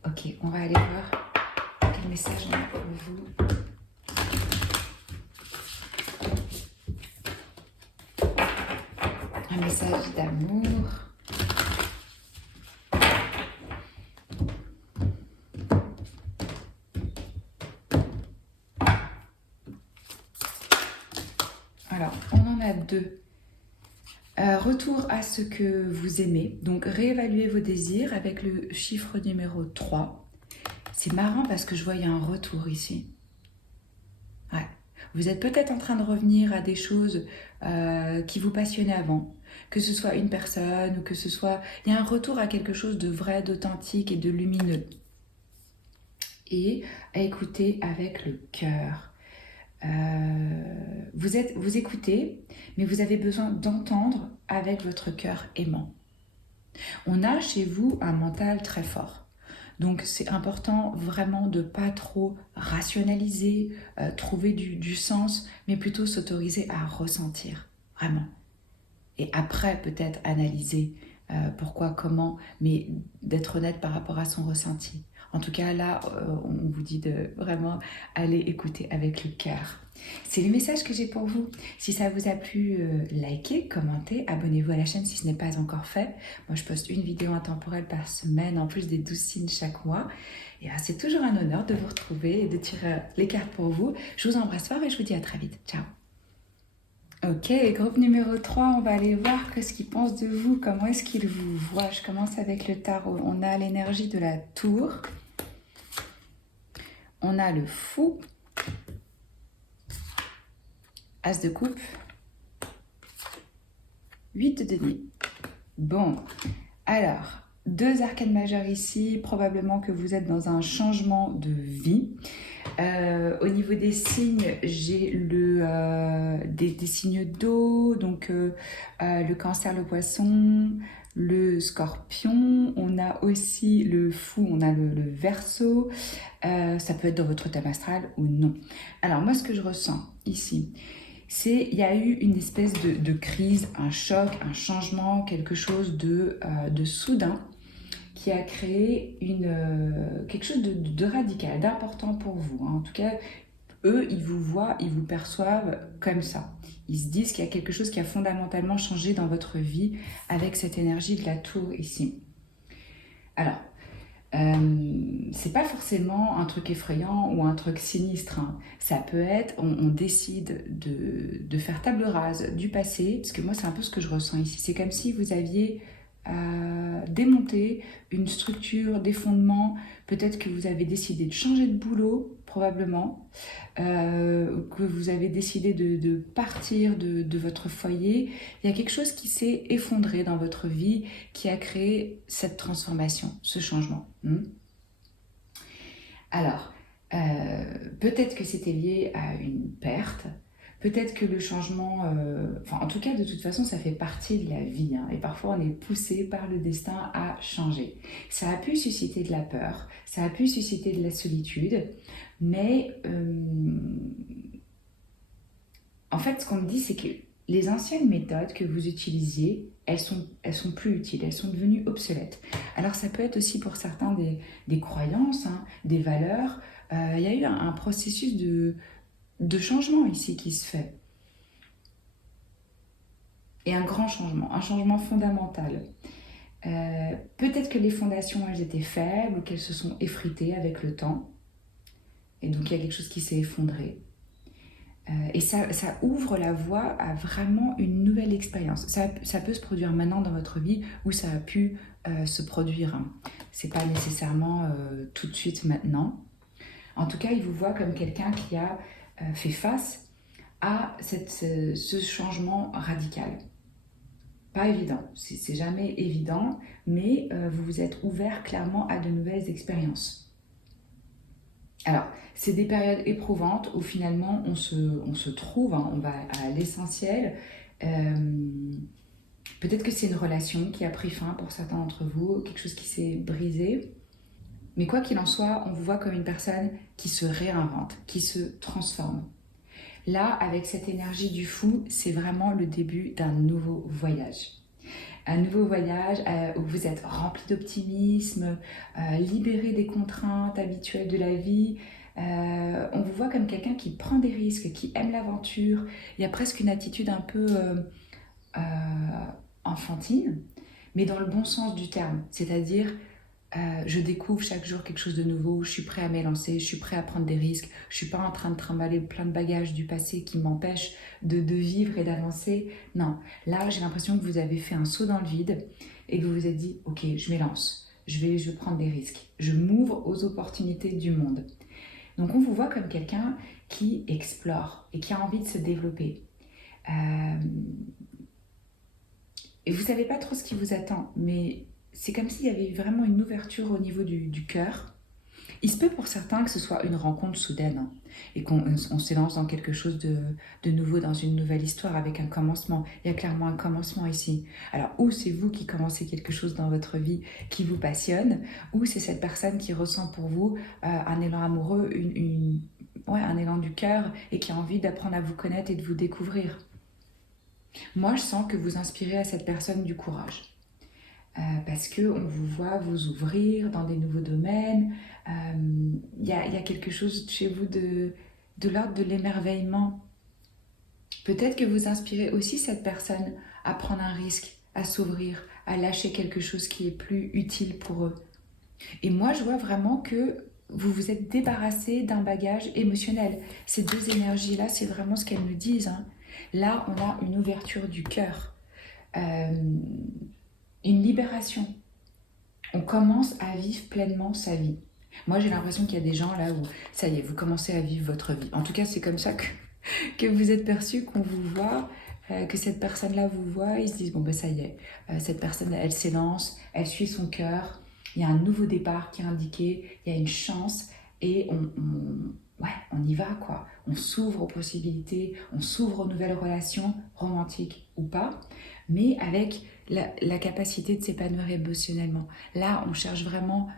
Ok, on va aller voir quel message on a pour vous. Un message d'amour. Alors, on en a deux. Retour à ce que vous aimez. Donc, réévaluez vos désirs avec le chiffre numéro 3. C'est marrant parce que je vois il y a un retour ici. Ouais. Vous êtes peut-être en train de revenir à des choses qui vous passionnaient avant. Que ce soit une personne ou que ce soit... Il y a un retour à quelque chose de vrai, d'authentique et de lumineux. Et à écouter avec le cœur. Vous écoutez, mais vous avez besoin d'entendre avec votre cœur aimant. On a chez vous un mental très fort. Donc c'est important vraiment de ne pas trop rationaliser, trouver du sens, mais plutôt s'autoriser à ressentir, vraiment. Et après peut-être analyser pourquoi, comment, mais d'être honnête par rapport à son ressenti. En tout cas, là, on vous dit de vraiment aller écouter avec le cœur. C'est le message que j'ai pour vous. Si ça vous a plu, likez, commentez, abonnez-vous à la chaîne si ce n'est pas encore fait. Moi, je poste une vidéo intemporelle par semaine, en plus des 12 signes chaque mois. Et c'est toujours un honneur de vous retrouver et de tirer les cartes pour vous. Je vous embrasse fort et je vous dis à très vite. Ciao. Ok, groupe numéro 3, on va aller voir ce qu'ils pensent de vous, comment est-ce qu'ils vous voient. Je commence avec le tarot. On a l'énergie de la tour. On a le fou. As de coupe. 8 de denier. Bon, alors, 2 arcanes majeures ici. Probablement que vous êtes dans un changement de vie. Au niveau des signes, j'ai des signes d'eau, donc le cancer, le poisson, le scorpion, on a aussi le fou, on a le verseau, ça peut être dans votre thème astral ou non. Alors moi ce que je ressens ici, c'est qu'il y a eu une espèce de crise, un choc, un changement, quelque chose de soudain, qui a créé quelque chose de radical, d'important pour vous. En tout cas, eux, ils vous voient, ils vous perçoivent comme ça. Ils se disent qu'il y a quelque chose qui a fondamentalement changé dans votre vie avec cette énergie de la tour ici. Alors, C'est pas forcément un truc effrayant ou un truc sinistre, hein. Ça peut être, on décide de faire table rase du passé, parce que moi c'est un peu ce que je ressens ici. C'est comme si vous aviez démonté une structure, des fondements. Peut-être que vous avez décidé de changer de boulot, probablement, que vous avez décidé de partir de votre foyer. Il y a quelque chose qui s'est effondré dans votre vie, qui a créé cette transformation, ce changement. Alors, peut-être que c'était lié à une perte, peut-être que le changement, enfin en tout cas de toute façon ça fait partie de la vie, hein, et parfois on est poussé par le destin à changer. Ça a pu susciter de la peur, ça a pu susciter de la solitude, mais en fait ce qu'on me dit c'est que les anciennes méthodes que vous utilisiez, elles sont plus utiles, elles sont devenues obsolètes. Alors ça peut être aussi pour certains des croyances, hein, des valeurs. Il y a eu un processus de changement ici qui se fait. Et un changement fondamental. Peut-être que les fondations, elles étaient faibles ou qu'elles se sont effritées avec le temps. Et donc il y a quelque chose qui s'est effondré. Et ça ouvre la voie à vraiment une nouvelle expérience. Ça peut se produire maintenant dans votre vie ou ça a pu se produire, hein. C'est pas nécessairement tout de suite maintenant. En tout cas, il vous voit comme quelqu'un qui a fait face à ce changement radical. Pas évident, c'est jamais évident, mais vous vous êtes ouvert clairement à de nouvelles expériences. Alors, c'est des périodes éprouvantes où finalement on se trouve, hein, on va à l'essentiel. Peut-être que c'est une relation qui a pris fin pour certains d'entre vous, quelque chose qui s'est brisé. Mais quoi qu'il en soit, on vous voit comme une personne qui se réinvente, qui se transforme. Là, avec cette énergie du fou, c'est vraiment le début d'un nouveau voyage. Un nouveau voyage où vous êtes rempli d'optimisme, libéré des contraintes habituelles de la vie. On vous voit comme quelqu'un qui prend des risques, qui aime l'aventure. Il y a presque une attitude un peu euh, enfantine, mais dans le bon sens du terme. C'est-à-dire, je découvre chaque jour quelque chose de nouveau, je suis prêt à m'élancer, je suis prêt à prendre des risques, je suis pas en train de trimballer plein de bagages du passé qui m'empêchent de vivre et d'avancer. Non, là j'ai l'impression que vous avez fait un saut dans le vide et que vous vous êtes dit, ok, je m'élance, je vais prendre des risques, je m'ouvre aux opportunités du monde. Donc on vous voit comme quelqu'un qui explore et qui a envie de se développer. Et vous savez pas trop ce qui vous attend, mais c'est comme s'il y avait vraiment une ouverture au niveau du cœur. Il se peut pour certains que ce soit une rencontre soudaine, hein, et qu'on s'élance dans quelque chose de nouveau, dans une nouvelle histoire avec un commencement. Il y a clairement un commencement ici. Alors, ou c'est vous qui commencez quelque chose dans votre vie qui vous passionne, ou c'est cette personne qui ressent pour vous un élan amoureux, ouais, un élan du cœur et qui a envie d'apprendre à vous connaître et de vous découvrir. Moi, je sens que vous inspirez à cette personne du courage. Parce qu'on vous voit vous ouvrir dans des nouveaux domaines. Il y a quelque chose chez vous de l'ordre de l'émerveillement. Peut-être que vous inspirez aussi cette personne à prendre un risque, à s'ouvrir, à lâcher quelque chose qui est plus utile pour eux. Et moi, je vois vraiment que vous vous êtes débarrassé d'un bagage émotionnel. Ces deux énergies-là, c'est vraiment ce qu'elles nous disent, hein. Là, on a une ouverture du cœur. Une libération. On commence à vivre pleinement sa vie. Moi, j'ai l'impression qu'il y a des gens là où, ça y est, vous commencez à vivre votre vie. En tout cas, c'est comme ça que vous êtes perçu, qu'on vous voit, que cette personne-là vous voit. Ils se disent, bon, ben ça y est, cette personne, elle s'élance, elle suit son cœur. Il y a un nouveau départ qui est indiqué, il y a une chance et ouais, on y va, quoi. On s'ouvre aux possibilités, on s'ouvre aux nouvelles relations, romantiques ou pas, mais avec la capacité de s'épanouir émotionnellement. Là, on cherche vraiment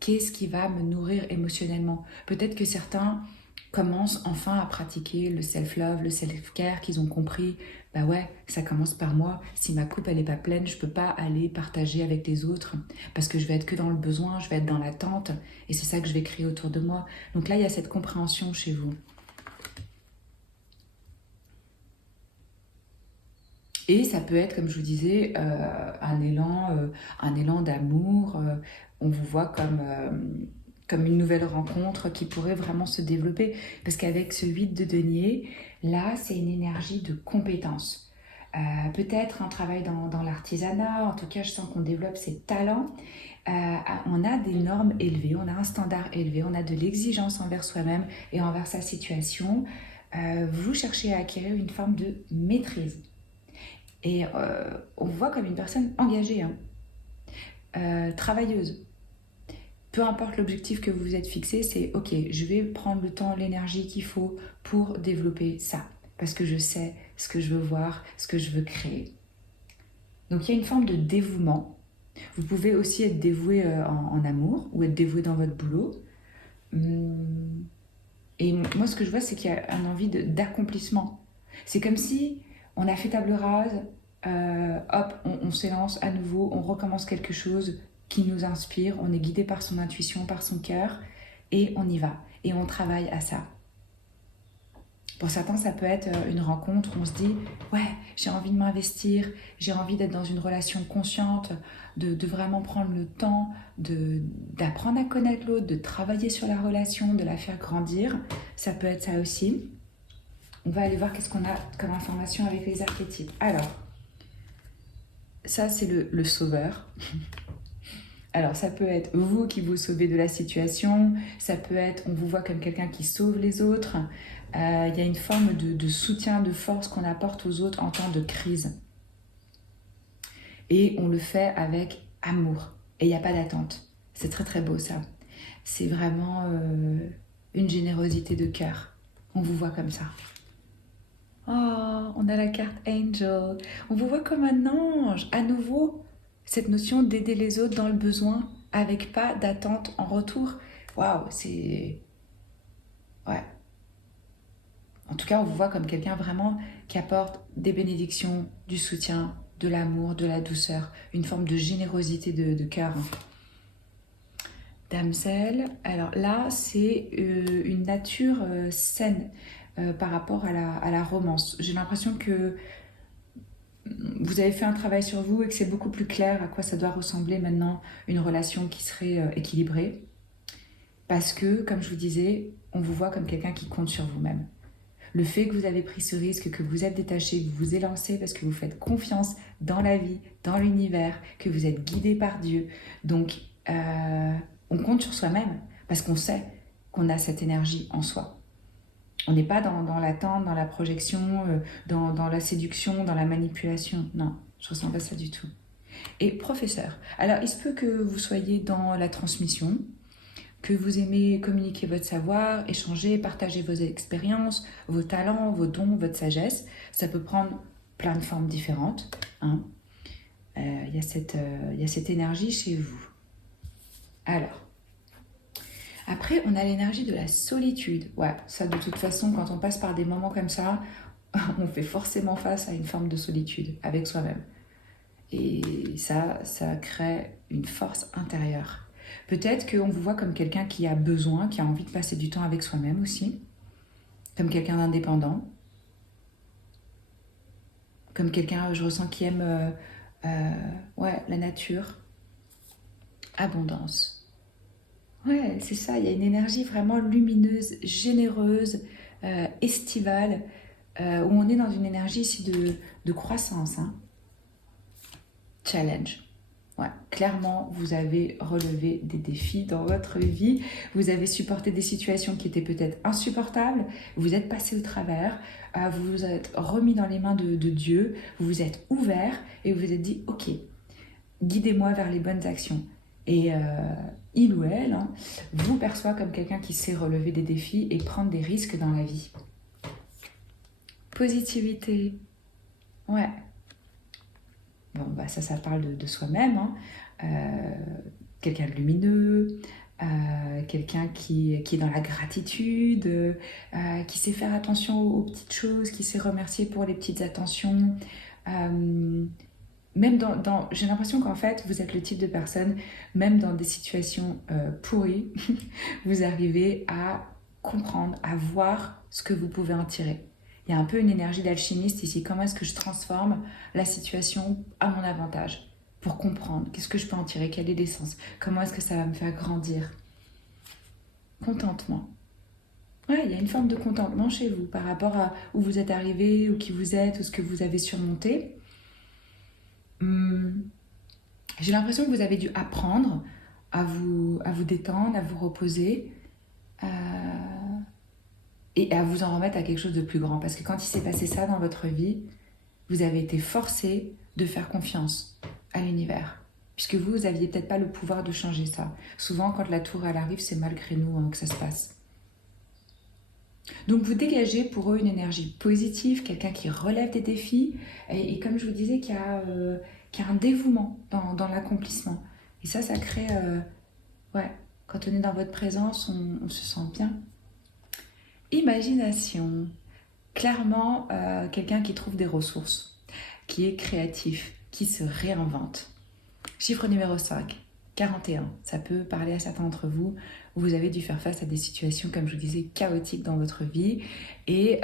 qu'est-ce qui va me nourrir émotionnellement. Peut-être que certains commencent enfin à pratiquer le self-love, le self-care, qu'ils ont compris, bah ouais, ça commence par moi. Si ma coupe elle est pas pleine, je peux pas aller partager avec les autres parce que je vais être que dans le besoin, je vais être dans l'attente et c'est ça que je vais créer autour de moi. Donc là, il y a cette compréhension chez vous. Et ça peut être, comme je vous disais, un élan d'amour, on vous voit comme une nouvelle rencontre qui pourrait vraiment se développer. Parce qu'avec ce 8 de denier, là, c'est une énergie de compétence. Peut-être un travail dans l'artisanat, en tout cas, je sens qu'on développe ses talents. On a des normes élevées, on a un standard élevé, on a de l'exigence envers soi-même et envers sa situation. Vous cherchez à acquérir une forme de maîtrise. Et on vous voit comme une personne engagée, travailleuse. Peu importe l'objectif que vous vous êtes fixé, c'est ok, je vais prendre le temps, l'énergie qu'il faut pour développer ça. Parce que je sais ce que je veux voir, ce que je veux créer. Donc il y a une forme de dévouement. Vous pouvez aussi être dévoué en amour ou être dévoué dans votre boulot. Et moi, ce que je vois, c'est qu'il y a une envie d'accomplissement. C'est comme si on a fait table rase, hop, on s'élance à nouveau, on recommence quelque chose qui nous inspire, on est guidé par son intuition, par son cœur, et on y va. Et on travaille à ça. Pour certains, ça peut être une rencontre où on se dit « Ouais, j'ai envie de m'investir, j'ai envie d'être dans une relation consciente, de vraiment prendre le temps d'apprendre à connaître l'autre, de travailler sur la relation, de la faire grandir. » Ça peut être ça aussi. On va aller voir qu'est-ce qu'on a comme information avec les archétypes. Alors, ça c'est le sauveur. Alors ça peut être vous qui vous sauvez de la situation, ça peut être on vous voit comme quelqu'un qui sauve les autres. Il y a une forme de soutien, de force qu'on apporte aux autres en temps de crise. Et on le fait avec amour. Et il n'y a pas d'attente. C'est très très beau ça. C'est vraiment une générosité de cœur. On vous voit comme ça. Oh, on a la carte Angel. On vous voit comme un ange. À nouveau, cette notion d'aider les autres dans le besoin avec pas d'attente en retour. Waouh, c'est... Ouais. En tout cas, on vous voit comme quelqu'un vraiment qui apporte des bénédictions, du soutien, de l'amour, de la douceur, une forme de générosité de cœur. Damsel, alors là, c'est une nature saine par rapport à la romance. J'ai l'impression que vous avez fait un travail sur vous et que c'est beaucoup plus clair à quoi ça doit ressembler maintenant une relation qui serait équilibrée. Parce que, comme je vous disais, on vous voit comme quelqu'un qui compte sur vous-même. Le fait que vous avez pris ce risque, que vous êtes détaché, que vous vous élancez parce que vous faites confiance dans la vie, dans l'univers, que vous êtes guidé par Dieu. Donc, on compte sur soi-même parce qu'on sait qu'on a cette énergie en soi. On n'est pas dans l'attente, dans la projection, dans la séduction, dans la manipulation. Non, je ne ressens pas ça du tout. Et professeur, alors il se peut que vous soyez dans la transmission, que vous aimez communiquer votre savoir, échanger, partager vos expériences, vos talents, vos dons, votre sagesse. Ça peut prendre plein de formes différentes. Il y a cette énergie chez vous. Alors, après, on a l'énergie de la solitude. Ouais, ça de toute façon, quand on passe par des moments comme ça, on fait forcément face à une forme de solitude avec soi-même. Et ça crée une force intérieure. Peut-être qu'on vous voit comme quelqu'un qui a besoin, qui a envie de passer du temps avec soi-même aussi, comme quelqu'un d'indépendant, comme quelqu'un, je ressens, qui aime la nature, abondance. Ouais, c'est ça, il y a une énergie vraiment lumineuse, généreuse, estivale, où on est dans une énergie ici de croissance. Challenge. Ouais, clairement, vous avez relevé des défis dans votre vie, vous avez supporté des situations qui étaient peut-être insupportables, vous êtes passé au travers, vous vous êtes remis dans les mains de Dieu, vous vous êtes ouvert et vous vous êtes dit « Ok, guidez-moi vers les bonnes actions ». Et il ou elle vous perçoit comme quelqu'un qui sait relever des défis et prendre des risques dans la vie. Positivité. Ouais. Bon, bah ça parle de soi-même. Quelqu'un de lumineux, quelqu'un qui est dans la gratitude, qui sait faire attention aux petites choses, qui sait remercier pour les petites attentions. Même j'ai l'impression qu'en fait, vous êtes le type de personne, même dans des situations pourries, vous arrivez à comprendre, à voir ce que vous pouvez en tirer. Il y a un peu une énergie d'alchimiste ici. Comment est-ce que je transforme la situation à mon avantage? pour comprendre. Qu'est-ce que je peux en tirer? Quelle est l'essence? Comment est-ce que ça va me faire grandir? Contentement. Ouais, il y a une forme de contentement chez vous par rapport à où vous êtes arrivé, où qui vous êtes, ou ce que vous avez surmonté. J'ai l'impression que vous avez dû apprendre à vous détendre, à vous reposer et à vous en remettre à quelque chose de plus grand. Parce que quand il s'est passé ça dans votre vie, vous avez été forcé de faire confiance à l'univers. Puisque vous n'aviez peut-être pas le pouvoir de changer ça. Souvent, quand la tour elle arrive, c'est malgré nous que ça se passe. Donc vous dégagez pour eux une énergie positive, quelqu'un qui relève des défis et comme je vous disais, qui a un dévouement dans l'accomplissement. Et ça crée... ouais, quand on est dans votre présence, on se sent bien. Imagination. Clairement, quelqu'un qui trouve des ressources, qui est créatif, qui se réinvente. Chiffre numéro 5, 41. Ça peut parler à certains d'entre vous où vous avez dû faire face à des situations, comme je vous disais, chaotiques dans votre vie. Et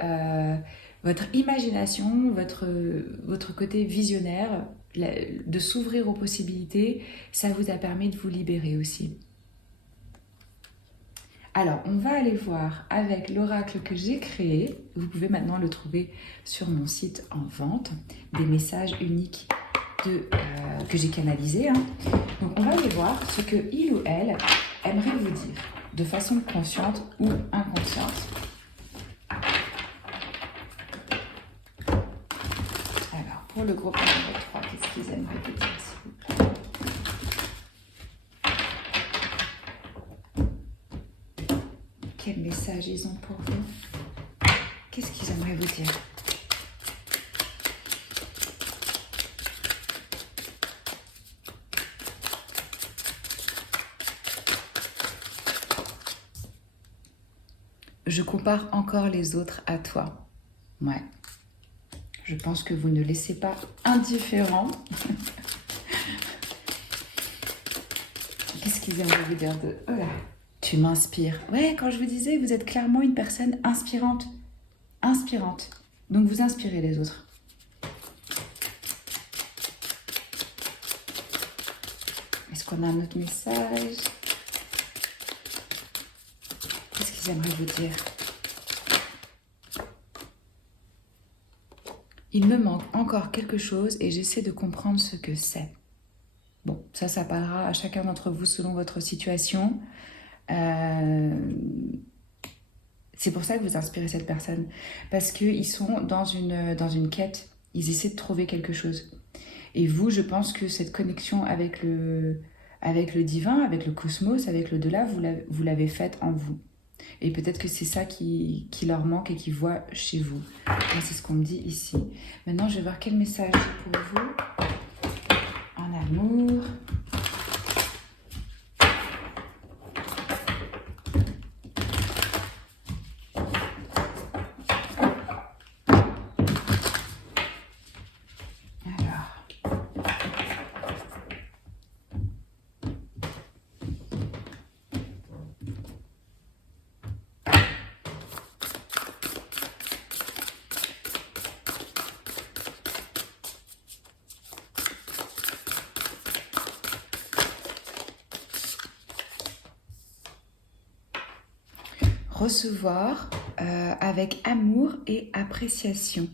votre imagination, votre côté visionnaire, de s'ouvrir aux possibilités, ça vous a permis de vous libérer aussi. Alors, on va aller voir avec l'oracle que j'ai créé. Vous pouvez maintenant le trouver sur mon site en vente. Des messages uniques que j'ai canalisés. Donc, on va aller voir ce que il ou elle aimerait vous dire, de façon consciente ou inconsciente. Alors, pour le groupe numéro 3, qu'est-ce qu'ils aimeraient vous dire, s'il vous plaît? Quel message ils ont pour vous? Qu'est-ce qu'ils aimeraient vous dire? Je compare encore les autres à toi. Ouais. Je pense que vous ne laissez pas indifférent. Qu'est-ce qu'ils aimeraient vous dire de... Oh là, tu m'inspires. Ouais, quand je vous disais, vous êtes clairement une personne inspirante. Inspirante. Donc vous inspirez les autres. Est-ce qu'on a un autre message? Qu'est-ce qu'ils aimeraient vous dire? Il me manque encore quelque chose et j'essaie de comprendre ce que c'est. Bon, ça parlera à chacun d'entre vous selon votre situation. C'est pour ça que vous inspirez cette personne. Parce qu'ils sont dans une quête. Ils essaient de trouver quelque chose. Et vous, je pense que cette connexion avec le divin, avec le cosmos, avec l'au-delà, vous l'avez faite en vous. Et peut-être que c'est ça qui leur manque et qui voit chez vous. C'est ce qu'on me dit ici. Maintenant, je vais voir quel message pour vous. En amour. Recevoir avec amour et appréciation.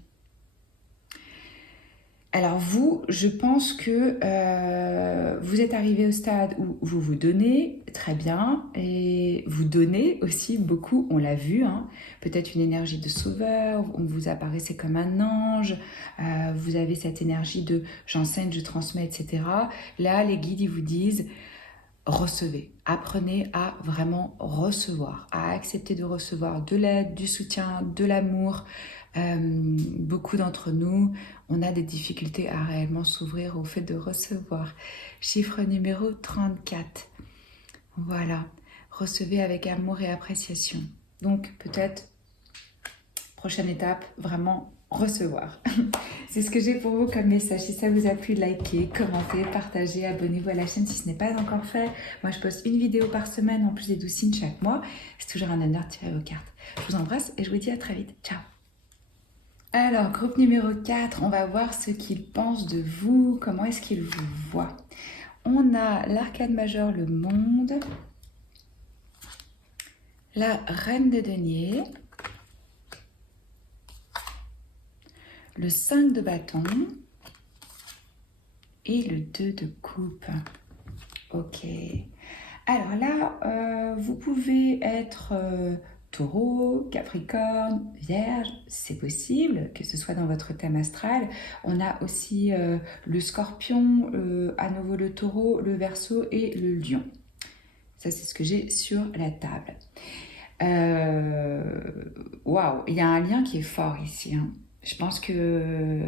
Alors vous, je pense que vous êtes arrivé au stade où vous vous donnez très bien et vous donnez aussi beaucoup, on l'a vu, peut-être une énergie de sauveur, on vous apparaissait comme un ange, vous avez cette énergie de j'enseigne, je transmets, etc. Là, les guides, ils vous disent recevez, apprenez à vraiment recevoir, à accepter de recevoir de l'aide, du soutien, de l'amour. Beaucoup d'entre nous, on a des difficultés à réellement s'ouvrir au fait de recevoir. Chiffre numéro 34. Voilà, recevez avec amour et appréciation. Donc peut-être, prochaine étape, vraiment recevoir. C'est ce que j'ai pour vous comme message. Si ça vous a plu, likez, commentez, partagez, abonnez-vous à la chaîne si ce n'est pas encore fait. Moi, je poste une vidéo par semaine en plus des 12 signes chaque mois. C'est toujours un honneur de tirer vos cartes. Je vous embrasse et je vous dis à très vite. Ciao. Alors, groupe numéro 4, on va voir ce qu'il pense de vous, comment est-ce qu'il vous voit. On a l'arcane majeur, le monde, la reine de denier, le 5 de bâton et le 2 de coupe. Ok. Alors là, vous pouvez être Taureau, Capricorne, Vierge, c'est possible que ce soit dans votre thème astral. On a aussi le Scorpion, à nouveau le Taureau, le Verseau et le Lion. Ça, c'est ce que j'ai sur la table. Waouh, il y a un lien qui est fort ici, hein. Je pense que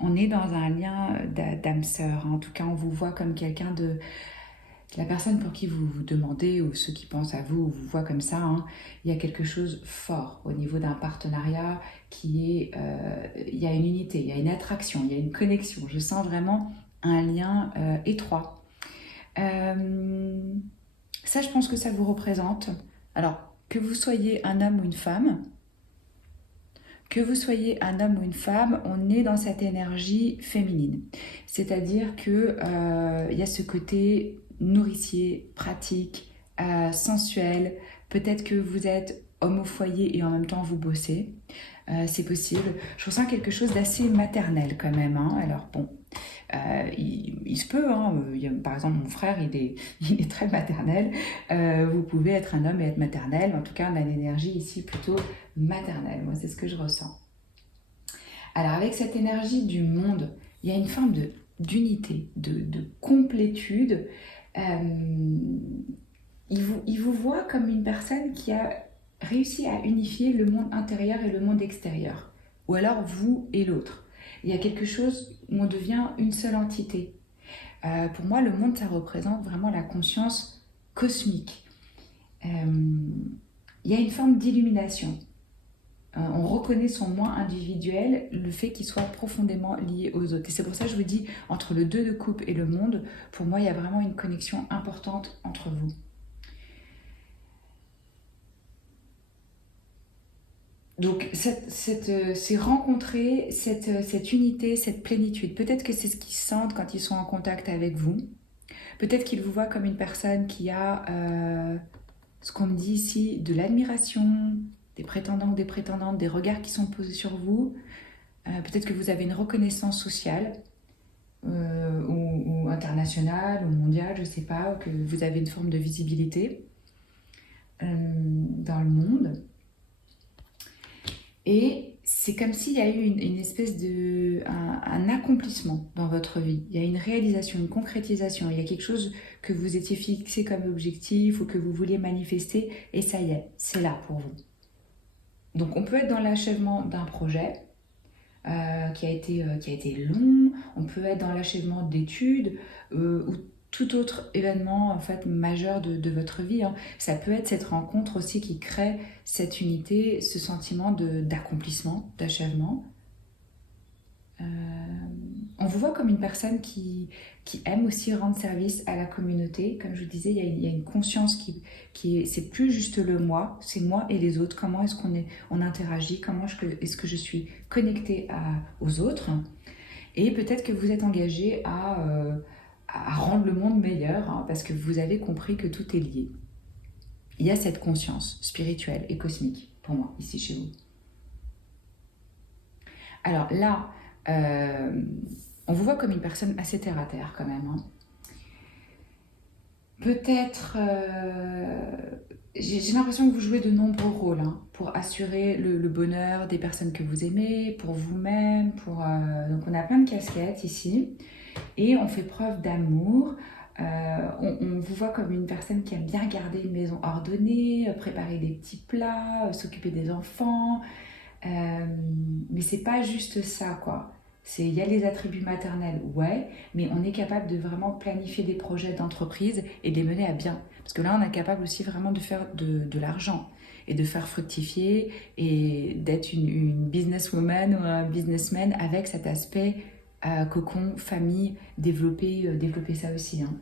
on est dans un lien d'âme sœur, hein. En tout cas, on vous voit comme quelqu'un de... La personne pour qui vous vous demandez ou ceux qui pensent à vous vous voient comme ça, hein, il y a quelque chose fort au niveau d'un partenariat qui est... il y a une unité, il y a une attraction, il y a une connexion. Je sens vraiment un lien étroit. Ça, je pense que ça vous représente. Alors, que vous soyez un homme ou une femme, on est dans cette énergie féminine. C'est-à-dire que y a ce côté nourricier, pratique, sensuel. Peut-être que vous êtes homme au foyer et en même temps vous bossez. C'est possible. Je ressens quelque chose d'assez maternel quand même, hein. Alors bon, il se peut, hein. Par exemple, mon frère, il est très maternel. Vous pouvez être un homme et être maternel. En tout cas, on a l'énergie ici plutôt maternelle. Moi, c'est ce que je ressens. Alors, avec cette énergie du monde, il y a une forme d'unité, de complétude. Il vous voit comme une personne qui a réussi à unifier le monde intérieur et le monde extérieur. Ou alors vous et l'autre. Il y a quelque chose où on devient une seule entité. Pour moi, le monde, ça représente vraiment la conscience cosmique. Il y a une forme d'illumination. On reconnaît son moi individuel, le fait qu'il soit profondément lié aux autres. Et c'est pour ça que je vous dis, entre le 2 de coupe et le monde, pour moi, il y a vraiment une connexion importante entre vous. Donc, c'est rencontrer cette unité, cette plénitude. Peut-être que c'est ce qu'ils sentent quand ils sont en contact avec vous. Peut-être qu'ils vous voient comme une personne qui a, ce qu'on me dit ici, de l'admiration, des prétendants ou des prétendantes, des regards qui sont posés sur vous. Peut-être que vous avez une reconnaissance sociale ou internationale ou mondiale, je ne sais pas, que vous avez une forme de visibilité dans le monde. Et c'est comme s'il y a eu une espèce un accomplissement dans votre vie. Il y a une réalisation, une concrétisation. Il y a quelque chose que vous étiez fixé comme objectif ou que vous vouliez manifester. Et ça y est, c'est là pour vous. Donc on peut être dans l'achèvement d'un projet qui a été long. On peut être dans l'achèvement d'études ou tout autre événement en fait majeur de votre vie, hein. Ça peut être cette rencontre aussi qui crée cette unité, ce sentiment d'accomplissement, d'achèvement. On vous voit comme une personne qui aime aussi rendre service à la communauté. Comme je vous disais, il y a une conscience qui est, c'est plus juste le moi, c'est moi et les autres. Comment est-ce on interagit, comment est-ce que je suis connectée aux autres. Et peut-être que vous êtes engagé à rendre le monde meilleur, hein, parce que vous avez compris que tout est lié. Il y a cette conscience spirituelle et cosmique, pour moi, ici chez vous. Alors là, on vous voit comme une personne assez terre-à-terre quand même, hein. Peut-être, j'ai l'impression que vous jouez de nombreux rôles, hein, pour assurer le bonheur des personnes que vous aimez, pour vous-même, donc on a plein de casquettes ici. Et on fait preuve d'amour. On vous voit comme une personne qui aime bien garder une maison ordonnée, préparer des petits plats, s'occuper des enfants. Mais c'est pas juste ça, quoi. Il y a les attributs maternels, ouais, mais on est capable de vraiment planifier des projets d'entreprise et de les mener à bien. Parce que là, on est capable aussi vraiment de faire de l'argent et de faire fructifier et d'être une businesswoman ou un businessman avec cet aspect cocon, famille, développer ça aussi, hein.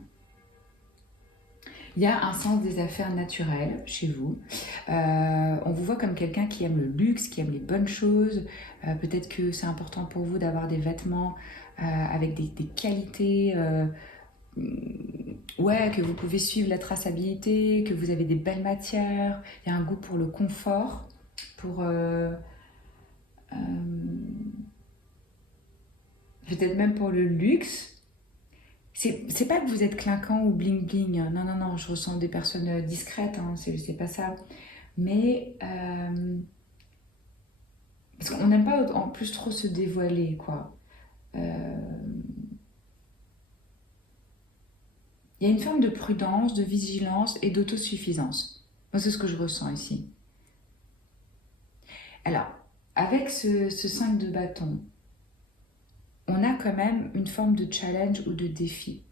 Il y a un sens des affaires naturelles chez vous. On vous voit comme quelqu'un qui aime le luxe, qui aime les bonnes choses. Peut-être que c'est important pour vous d'avoir des vêtements avec des qualités, ouais, que vous pouvez suivre la traçabilité, que vous avez des belles matières. Il y a un goût pour le confort, pour euh, peut-être même pour le luxe. C'est pas que vous êtes clinquant ou bling bling. Non, non, non, je ressens des personnes discrètes, hein, c'est pas ça. Mais parce qu'on n'aime pas en plus trop se dévoiler, quoi. Euh, Il y a une forme de prudence, de vigilance et d'autosuffisance. Moi, c'est ce que je ressens ici. Alors, avec ce 5 de bâton, on a quand même une forme de challenge ou de défi.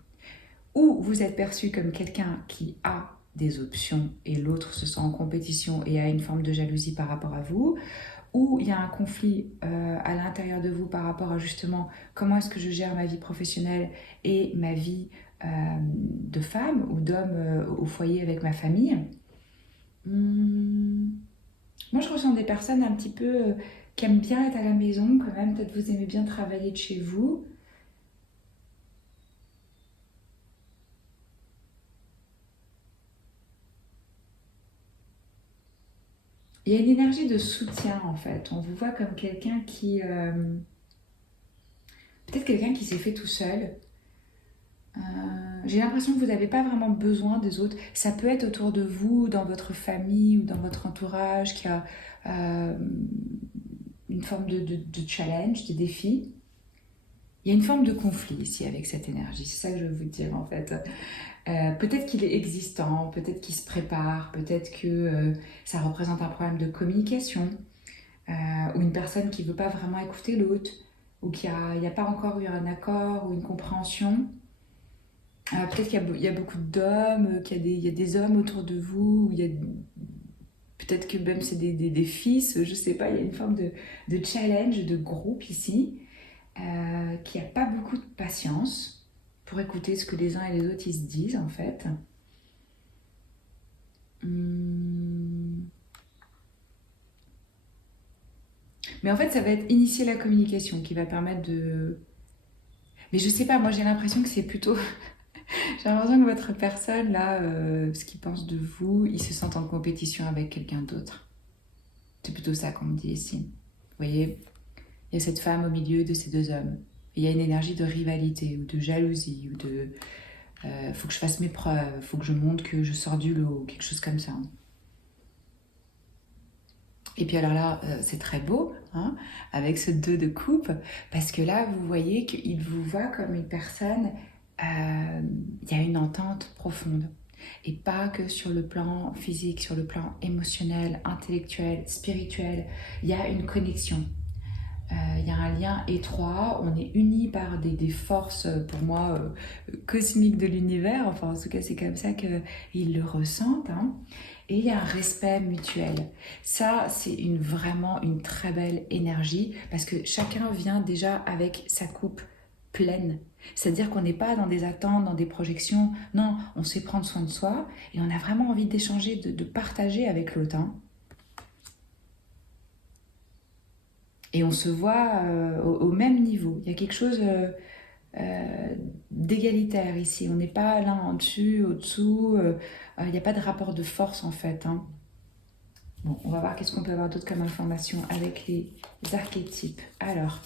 Ou vous êtes perçu comme quelqu'un qui a des options et l'autre se sent en compétition et a une forme de jalousie par rapport à vous, ou il y a un conflit à l'intérieur de vous par rapport à justement comment est-ce que je gère ma vie professionnelle et ma vie de femme ou d'homme au foyer avec ma famille. Moi, je ressens des personnes un petit peu qui aiment bien être à la maison quand même. Peut-être vous aimez bien travailler de chez vous. Il y a une énergie de soutien en fait. On vous voit comme quelqu'un qui... peut-être quelqu'un qui s'est fait tout seul. Euh, j'ai l'impression que vous n'avez pas vraiment besoin des autres. Ça peut être autour de vous, dans votre famille ou dans votre entourage, qui a une forme de challenge, de défi. Il y a une forme de conflit ici avec cette énergie. C'est ça que je veux vous dire en fait. Peut-être qu'il est existant, peut-être qu'il se prépare, peut-être que ça représente un problème de communication ou une personne qui ne veut pas vraiment écouter l'autre ou qu'il n'y a pas encore eu un accord ou une compréhension. Peut-être qu'il y a beaucoup d'hommes, il y a des hommes autour de vous, peut-être que même c'est des fils, je sais pas, il y a une forme de challenge, de groupe ici, qui n'a pas beaucoup de patience pour écouter ce que les uns et les autres ils se disent en fait. Mais en fait, ça va être initier la communication qui va permettre de... Mais je sais pas, moi j'ai l'impression que c'est plutôt... J'ai l'impression que votre personne, là, ce qu'il pense de vous, il se sent en compétition avec quelqu'un d'autre. C'est plutôt ça qu'on me dit ici. Vous voyez, il y a cette femme au milieu de ces deux hommes. Et il y a une énergie de rivalité ou de jalousie ou de... faut que je fasse mes preuves, faut que je montre que je sors du lot, quelque chose comme ça. Et puis alors là, c'est très beau, hein, avec ce 2 de coupe, parce que là, vous voyez qu'il vous voit comme une personne, il y a une entente profonde. Et pas que sur le plan physique, sur le plan émotionnel, intellectuel, spirituel, il y a une connexion. Il y a un lien étroit, on est unis par des forces, pour moi, cosmiques de l'univers, enfin en tout cas c'est comme ça qu'ils le ressentent, hein. Et il y a un respect mutuel. Ça, c'est vraiment une très belle énergie parce que chacun vient déjà avec sa coupe pleine. C'est-à-dire qu'on n'est pas dans des attentes, dans des projections. Non, on sait prendre soin de soi et on a vraiment envie d'échanger, de partager avec l'autre, hein. Et on se voit au même niveau. Il y a quelque chose d'égalitaire ici. On n'est pas l'un en dessus, au-dessous. Il n'y a pas de rapport de force en fait, hein. Bon, on va voir qu'est-ce qu'on peut avoir d'autre comme information avec les archétypes. Alors,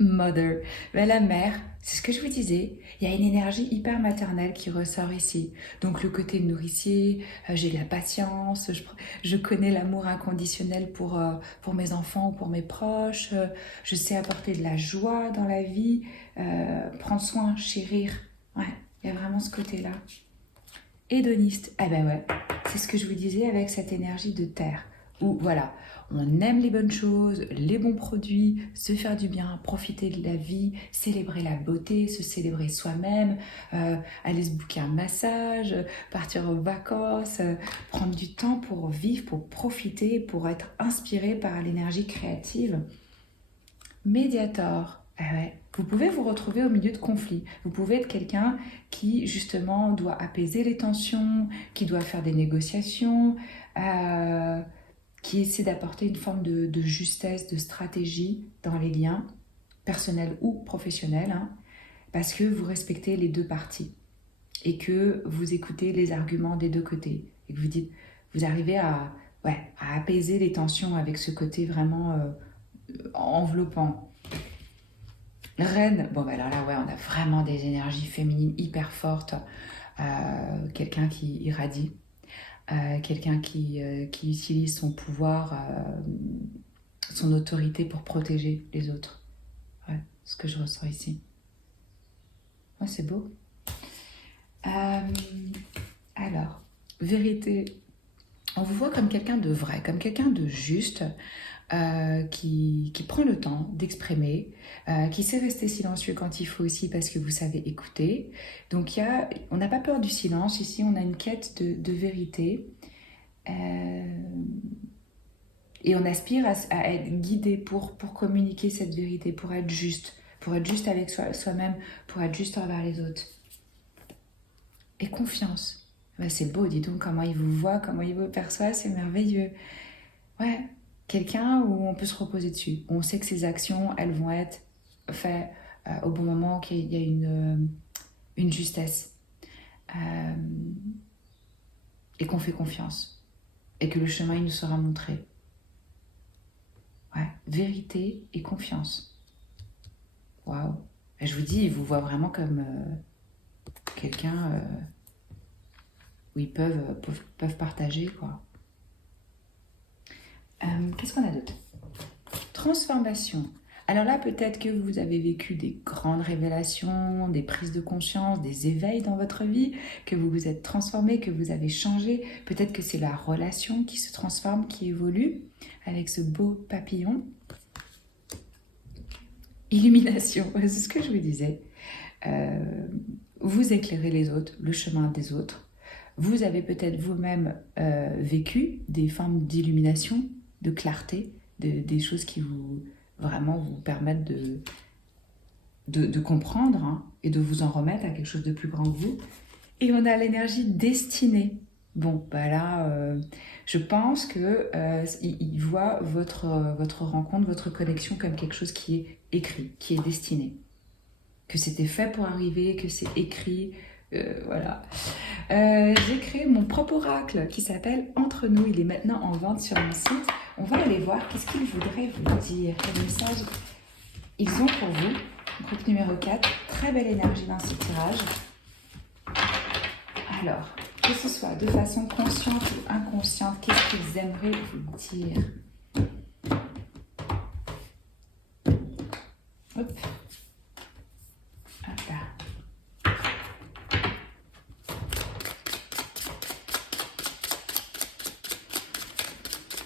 Mother, ben, la mère, c'est ce que je vous disais, il y a une énergie hyper maternelle qui ressort ici. Donc le côté nourricier, j'ai de la patience, je connais l'amour inconditionnel pour mes enfants ou pour mes proches, je sais apporter de la joie dans la vie, prendre soin, chérir. Ouais, il y a vraiment ce côté-là. Hédoniste, eh ben ouais, c'est ce que je vous disais avec cette énergie de terre, où voilà, on aime les bonnes choses, les bons produits, se faire du bien, profiter de la vie, célébrer la beauté, se célébrer soi-même, aller se booker un massage, partir en vacances, prendre du temps pour vivre, pour profiter, pour être inspiré par l'énergie créative. Médiator, ah ouais. Vous pouvez vous retrouver au milieu de conflits. Vous pouvez être quelqu'un qui, justement, doit apaiser les tensions, qui doit faire des négociations, qui essaie d'apporter une forme de justesse, de stratégie dans les liens, personnels ou professionnels, hein, parce que vous respectez les deux parties et que vous écoutez les arguments des deux côtés et que vous arrivez à apaiser les tensions avec ce côté vraiment enveloppant. Reine, bon ben alors là ouais, on a vraiment des énergies féminines hyper fortes, quelqu'un qui irradie, quelqu'un qui utilise son pouvoir, son autorité pour protéger les autres. Ouais, ce que je ressens ici. Ouais, c'est beau. Alors, vérité. On vous voit comme quelqu'un de vrai, comme quelqu'un de juste, qui prend le temps d'exprimer, qui sait rester silencieux quand il faut aussi parce que vous savez écouter. Donc on n'a pas peur du silence, ici on a une quête de vérité. Et on aspire à être guidé pour communiquer cette vérité, pour être juste avec soi-même, pour être juste envers les autres. Et confiance. Ben c'est beau, dis donc, comment il vous voit, comment il vous perçoit, c'est merveilleux. Ouais, quelqu'un où on peut se reposer dessus, où on sait que ses actions, elles vont être faites au bon moment, qu'il y a une justesse. Et qu'on fait confiance. Et que le chemin, il nous sera montré. Ouais, vérité et confiance. Waouh. Et je vous dis, il vous voit vraiment comme quelqu'un où ils peuvent partager, quoi. Qu'est-ce qu'on a d'autre? Transformation. Alors là, peut-être que vous avez vécu des grandes révélations, des prises de conscience, des éveils dans votre vie, que vous vous êtes transformé, que vous avez changé. Peut-être que c'est la relation qui se transforme, qui évolue avec ce beau papillon. Illumination, c'est ce que je vous disais. Vous éclairez les autres, le chemin des autres. Vous avez peut-être vous-même vécu des formes d'illumination, de clarté, des choses qui vous permettent de comprendre, hein, et de vous en remettre à quelque chose de plus grand que vous. Et on a l'énergie destinée. Bon, bah là, je pense que il voit votre rencontre, votre connexion comme quelque chose qui est écrit, qui est destiné. Que c'était fait pour arriver, que c'est écrit, voilà. J'ai créé mon propre oracle qui s'appelle Entre nous. Il est maintenant en vente sur mon site. On va aller voir qu'est-ce qu'ils voudraient vous dire. Quel message ils ont pour vous. Groupe numéro 4. Très belle énergie dans ce tirage. Alors, que ce soit de façon consciente ou inconsciente, qu'est-ce qu'ils aimeraient vous dire? Hop. Hop là.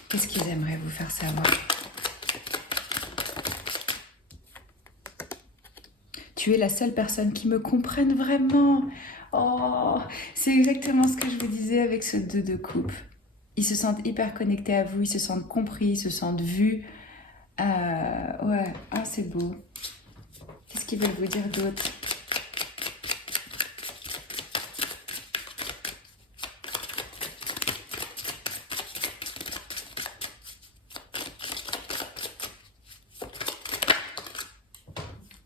Qu'est-ce qu'ils aimeraient vous faire savoir? Tu es la seule personne qui me comprenne vraiment. Oh, c'est exactement ce que je vous disais avec ce 2 de coupe. Ils se sentent hyper connectés à vous, ils se sentent compris, ils se sentent vus. Ouais, ah, c'est beau. Qu'est-ce qu'ils veulent vous dire d'autre?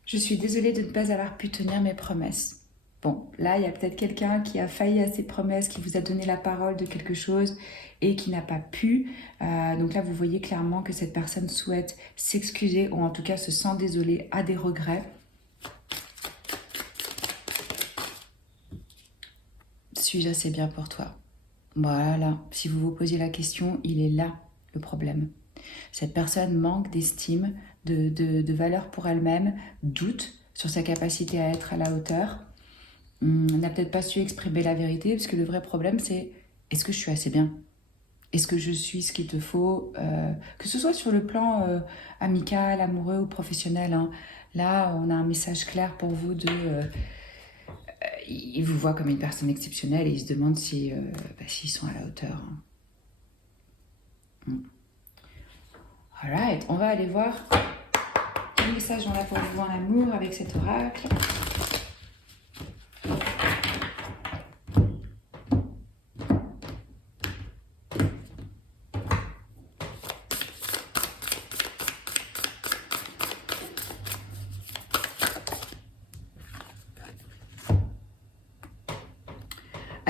Je suis désolée de ne pas avoir pu tenir mes promesses. Bon, là, il y a peut-être quelqu'un qui a failli à ses promesses, qui vous a donné la parole de quelque chose et qui n'a pas pu. Donc là, vous voyez clairement que cette personne souhaite s'excuser ou en tout cas se sent désolée, a des regrets. Suis-je assez bien pour toi? Voilà, si vous vous posiez la question, il est là le problème. Cette personne manque d'estime, de valeur pour elle-même, doute sur sa capacité à être à la hauteur, n'a peut-être pas su exprimer la vérité, parce que le vrai problème c'est, est-ce que je suis assez bien? Est-ce que je suis ce qu'il te faut, que ce soit sur le plan amical, amoureux ou professionnel, hein. Là, on a un message clair pour vous il vous voit comme une personne exceptionnelle et il se demande s'ils sont à la hauteur. Alright, on va aller voir quel message on a pour vous en amour avec cet oracle.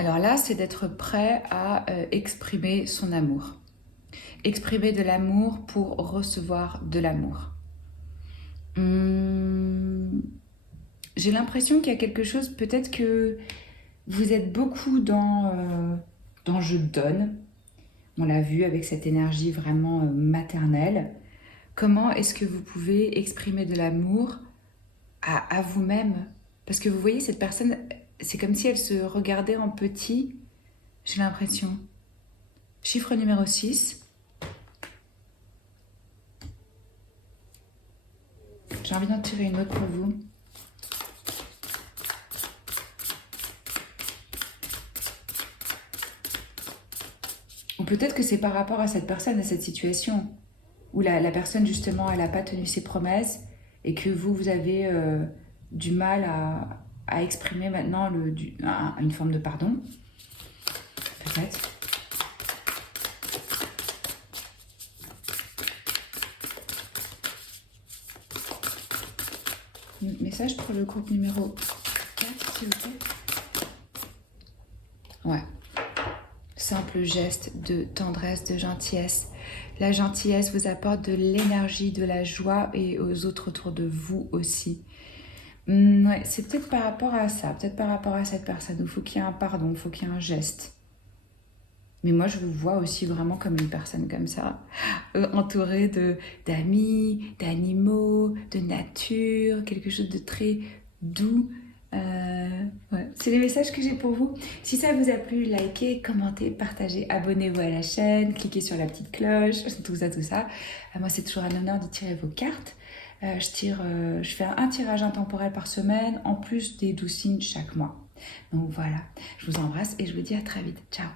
Alors là, c'est d'être prêt à exprimer son amour. Exprimer de l'amour pour recevoir de l'amour. J'ai l'impression qu'il y a quelque chose, peut-être que vous êtes beaucoup dans je donne. On l'a vu avec cette énergie vraiment maternelle. Comment est-ce que vous pouvez exprimer de l'amour à vous-même? Parce que vous voyez, cette personne, c'est comme si elle se regardait en petit, j'ai l'impression. Chiffre numéro 6. J'ai envie d'en tirer une autre pour vous. Ou peut-être que c'est par rapport à cette personne, à cette situation, où la personne, justement, elle n'a pas tenu ses promesses et que vous avez du mal à exprimer maintenant une forme de pardon. Peut-être. Message pour le groupe numéro 4, s'il vous plaît. Ouais. Simple geste de tendresse, de gentillesse. La gentillesse vous apporte de l'énergie, de la joie et aux autres autour de vous aussi. Ouais, c'est peut-être par rapport à ça, peut-être par rapport à cette personne. Il faut qu'il y ait un pardon, il faut qu'il y ait un geste. Mais moi, je vous vois aussi vraiment comme une personne comme ça, entourée d'amis, d'animaux, de nature, quelque chose de très doux. Ouais. C'est les messages que j'ai pour vous. Si ça vous a plu, likez, commentez, partagez, abonnez-vous à la chaîne, cliquez sur la petite cloche, tout ça, tout ça. Moi, c'est toujours un honneur de tirer vos cartes. Je fais un tirage intemporel par semaine, en plus des 12 signes chaque mois. Donc voilà, je vous embrasse et je vous dis à très vite. Ciao!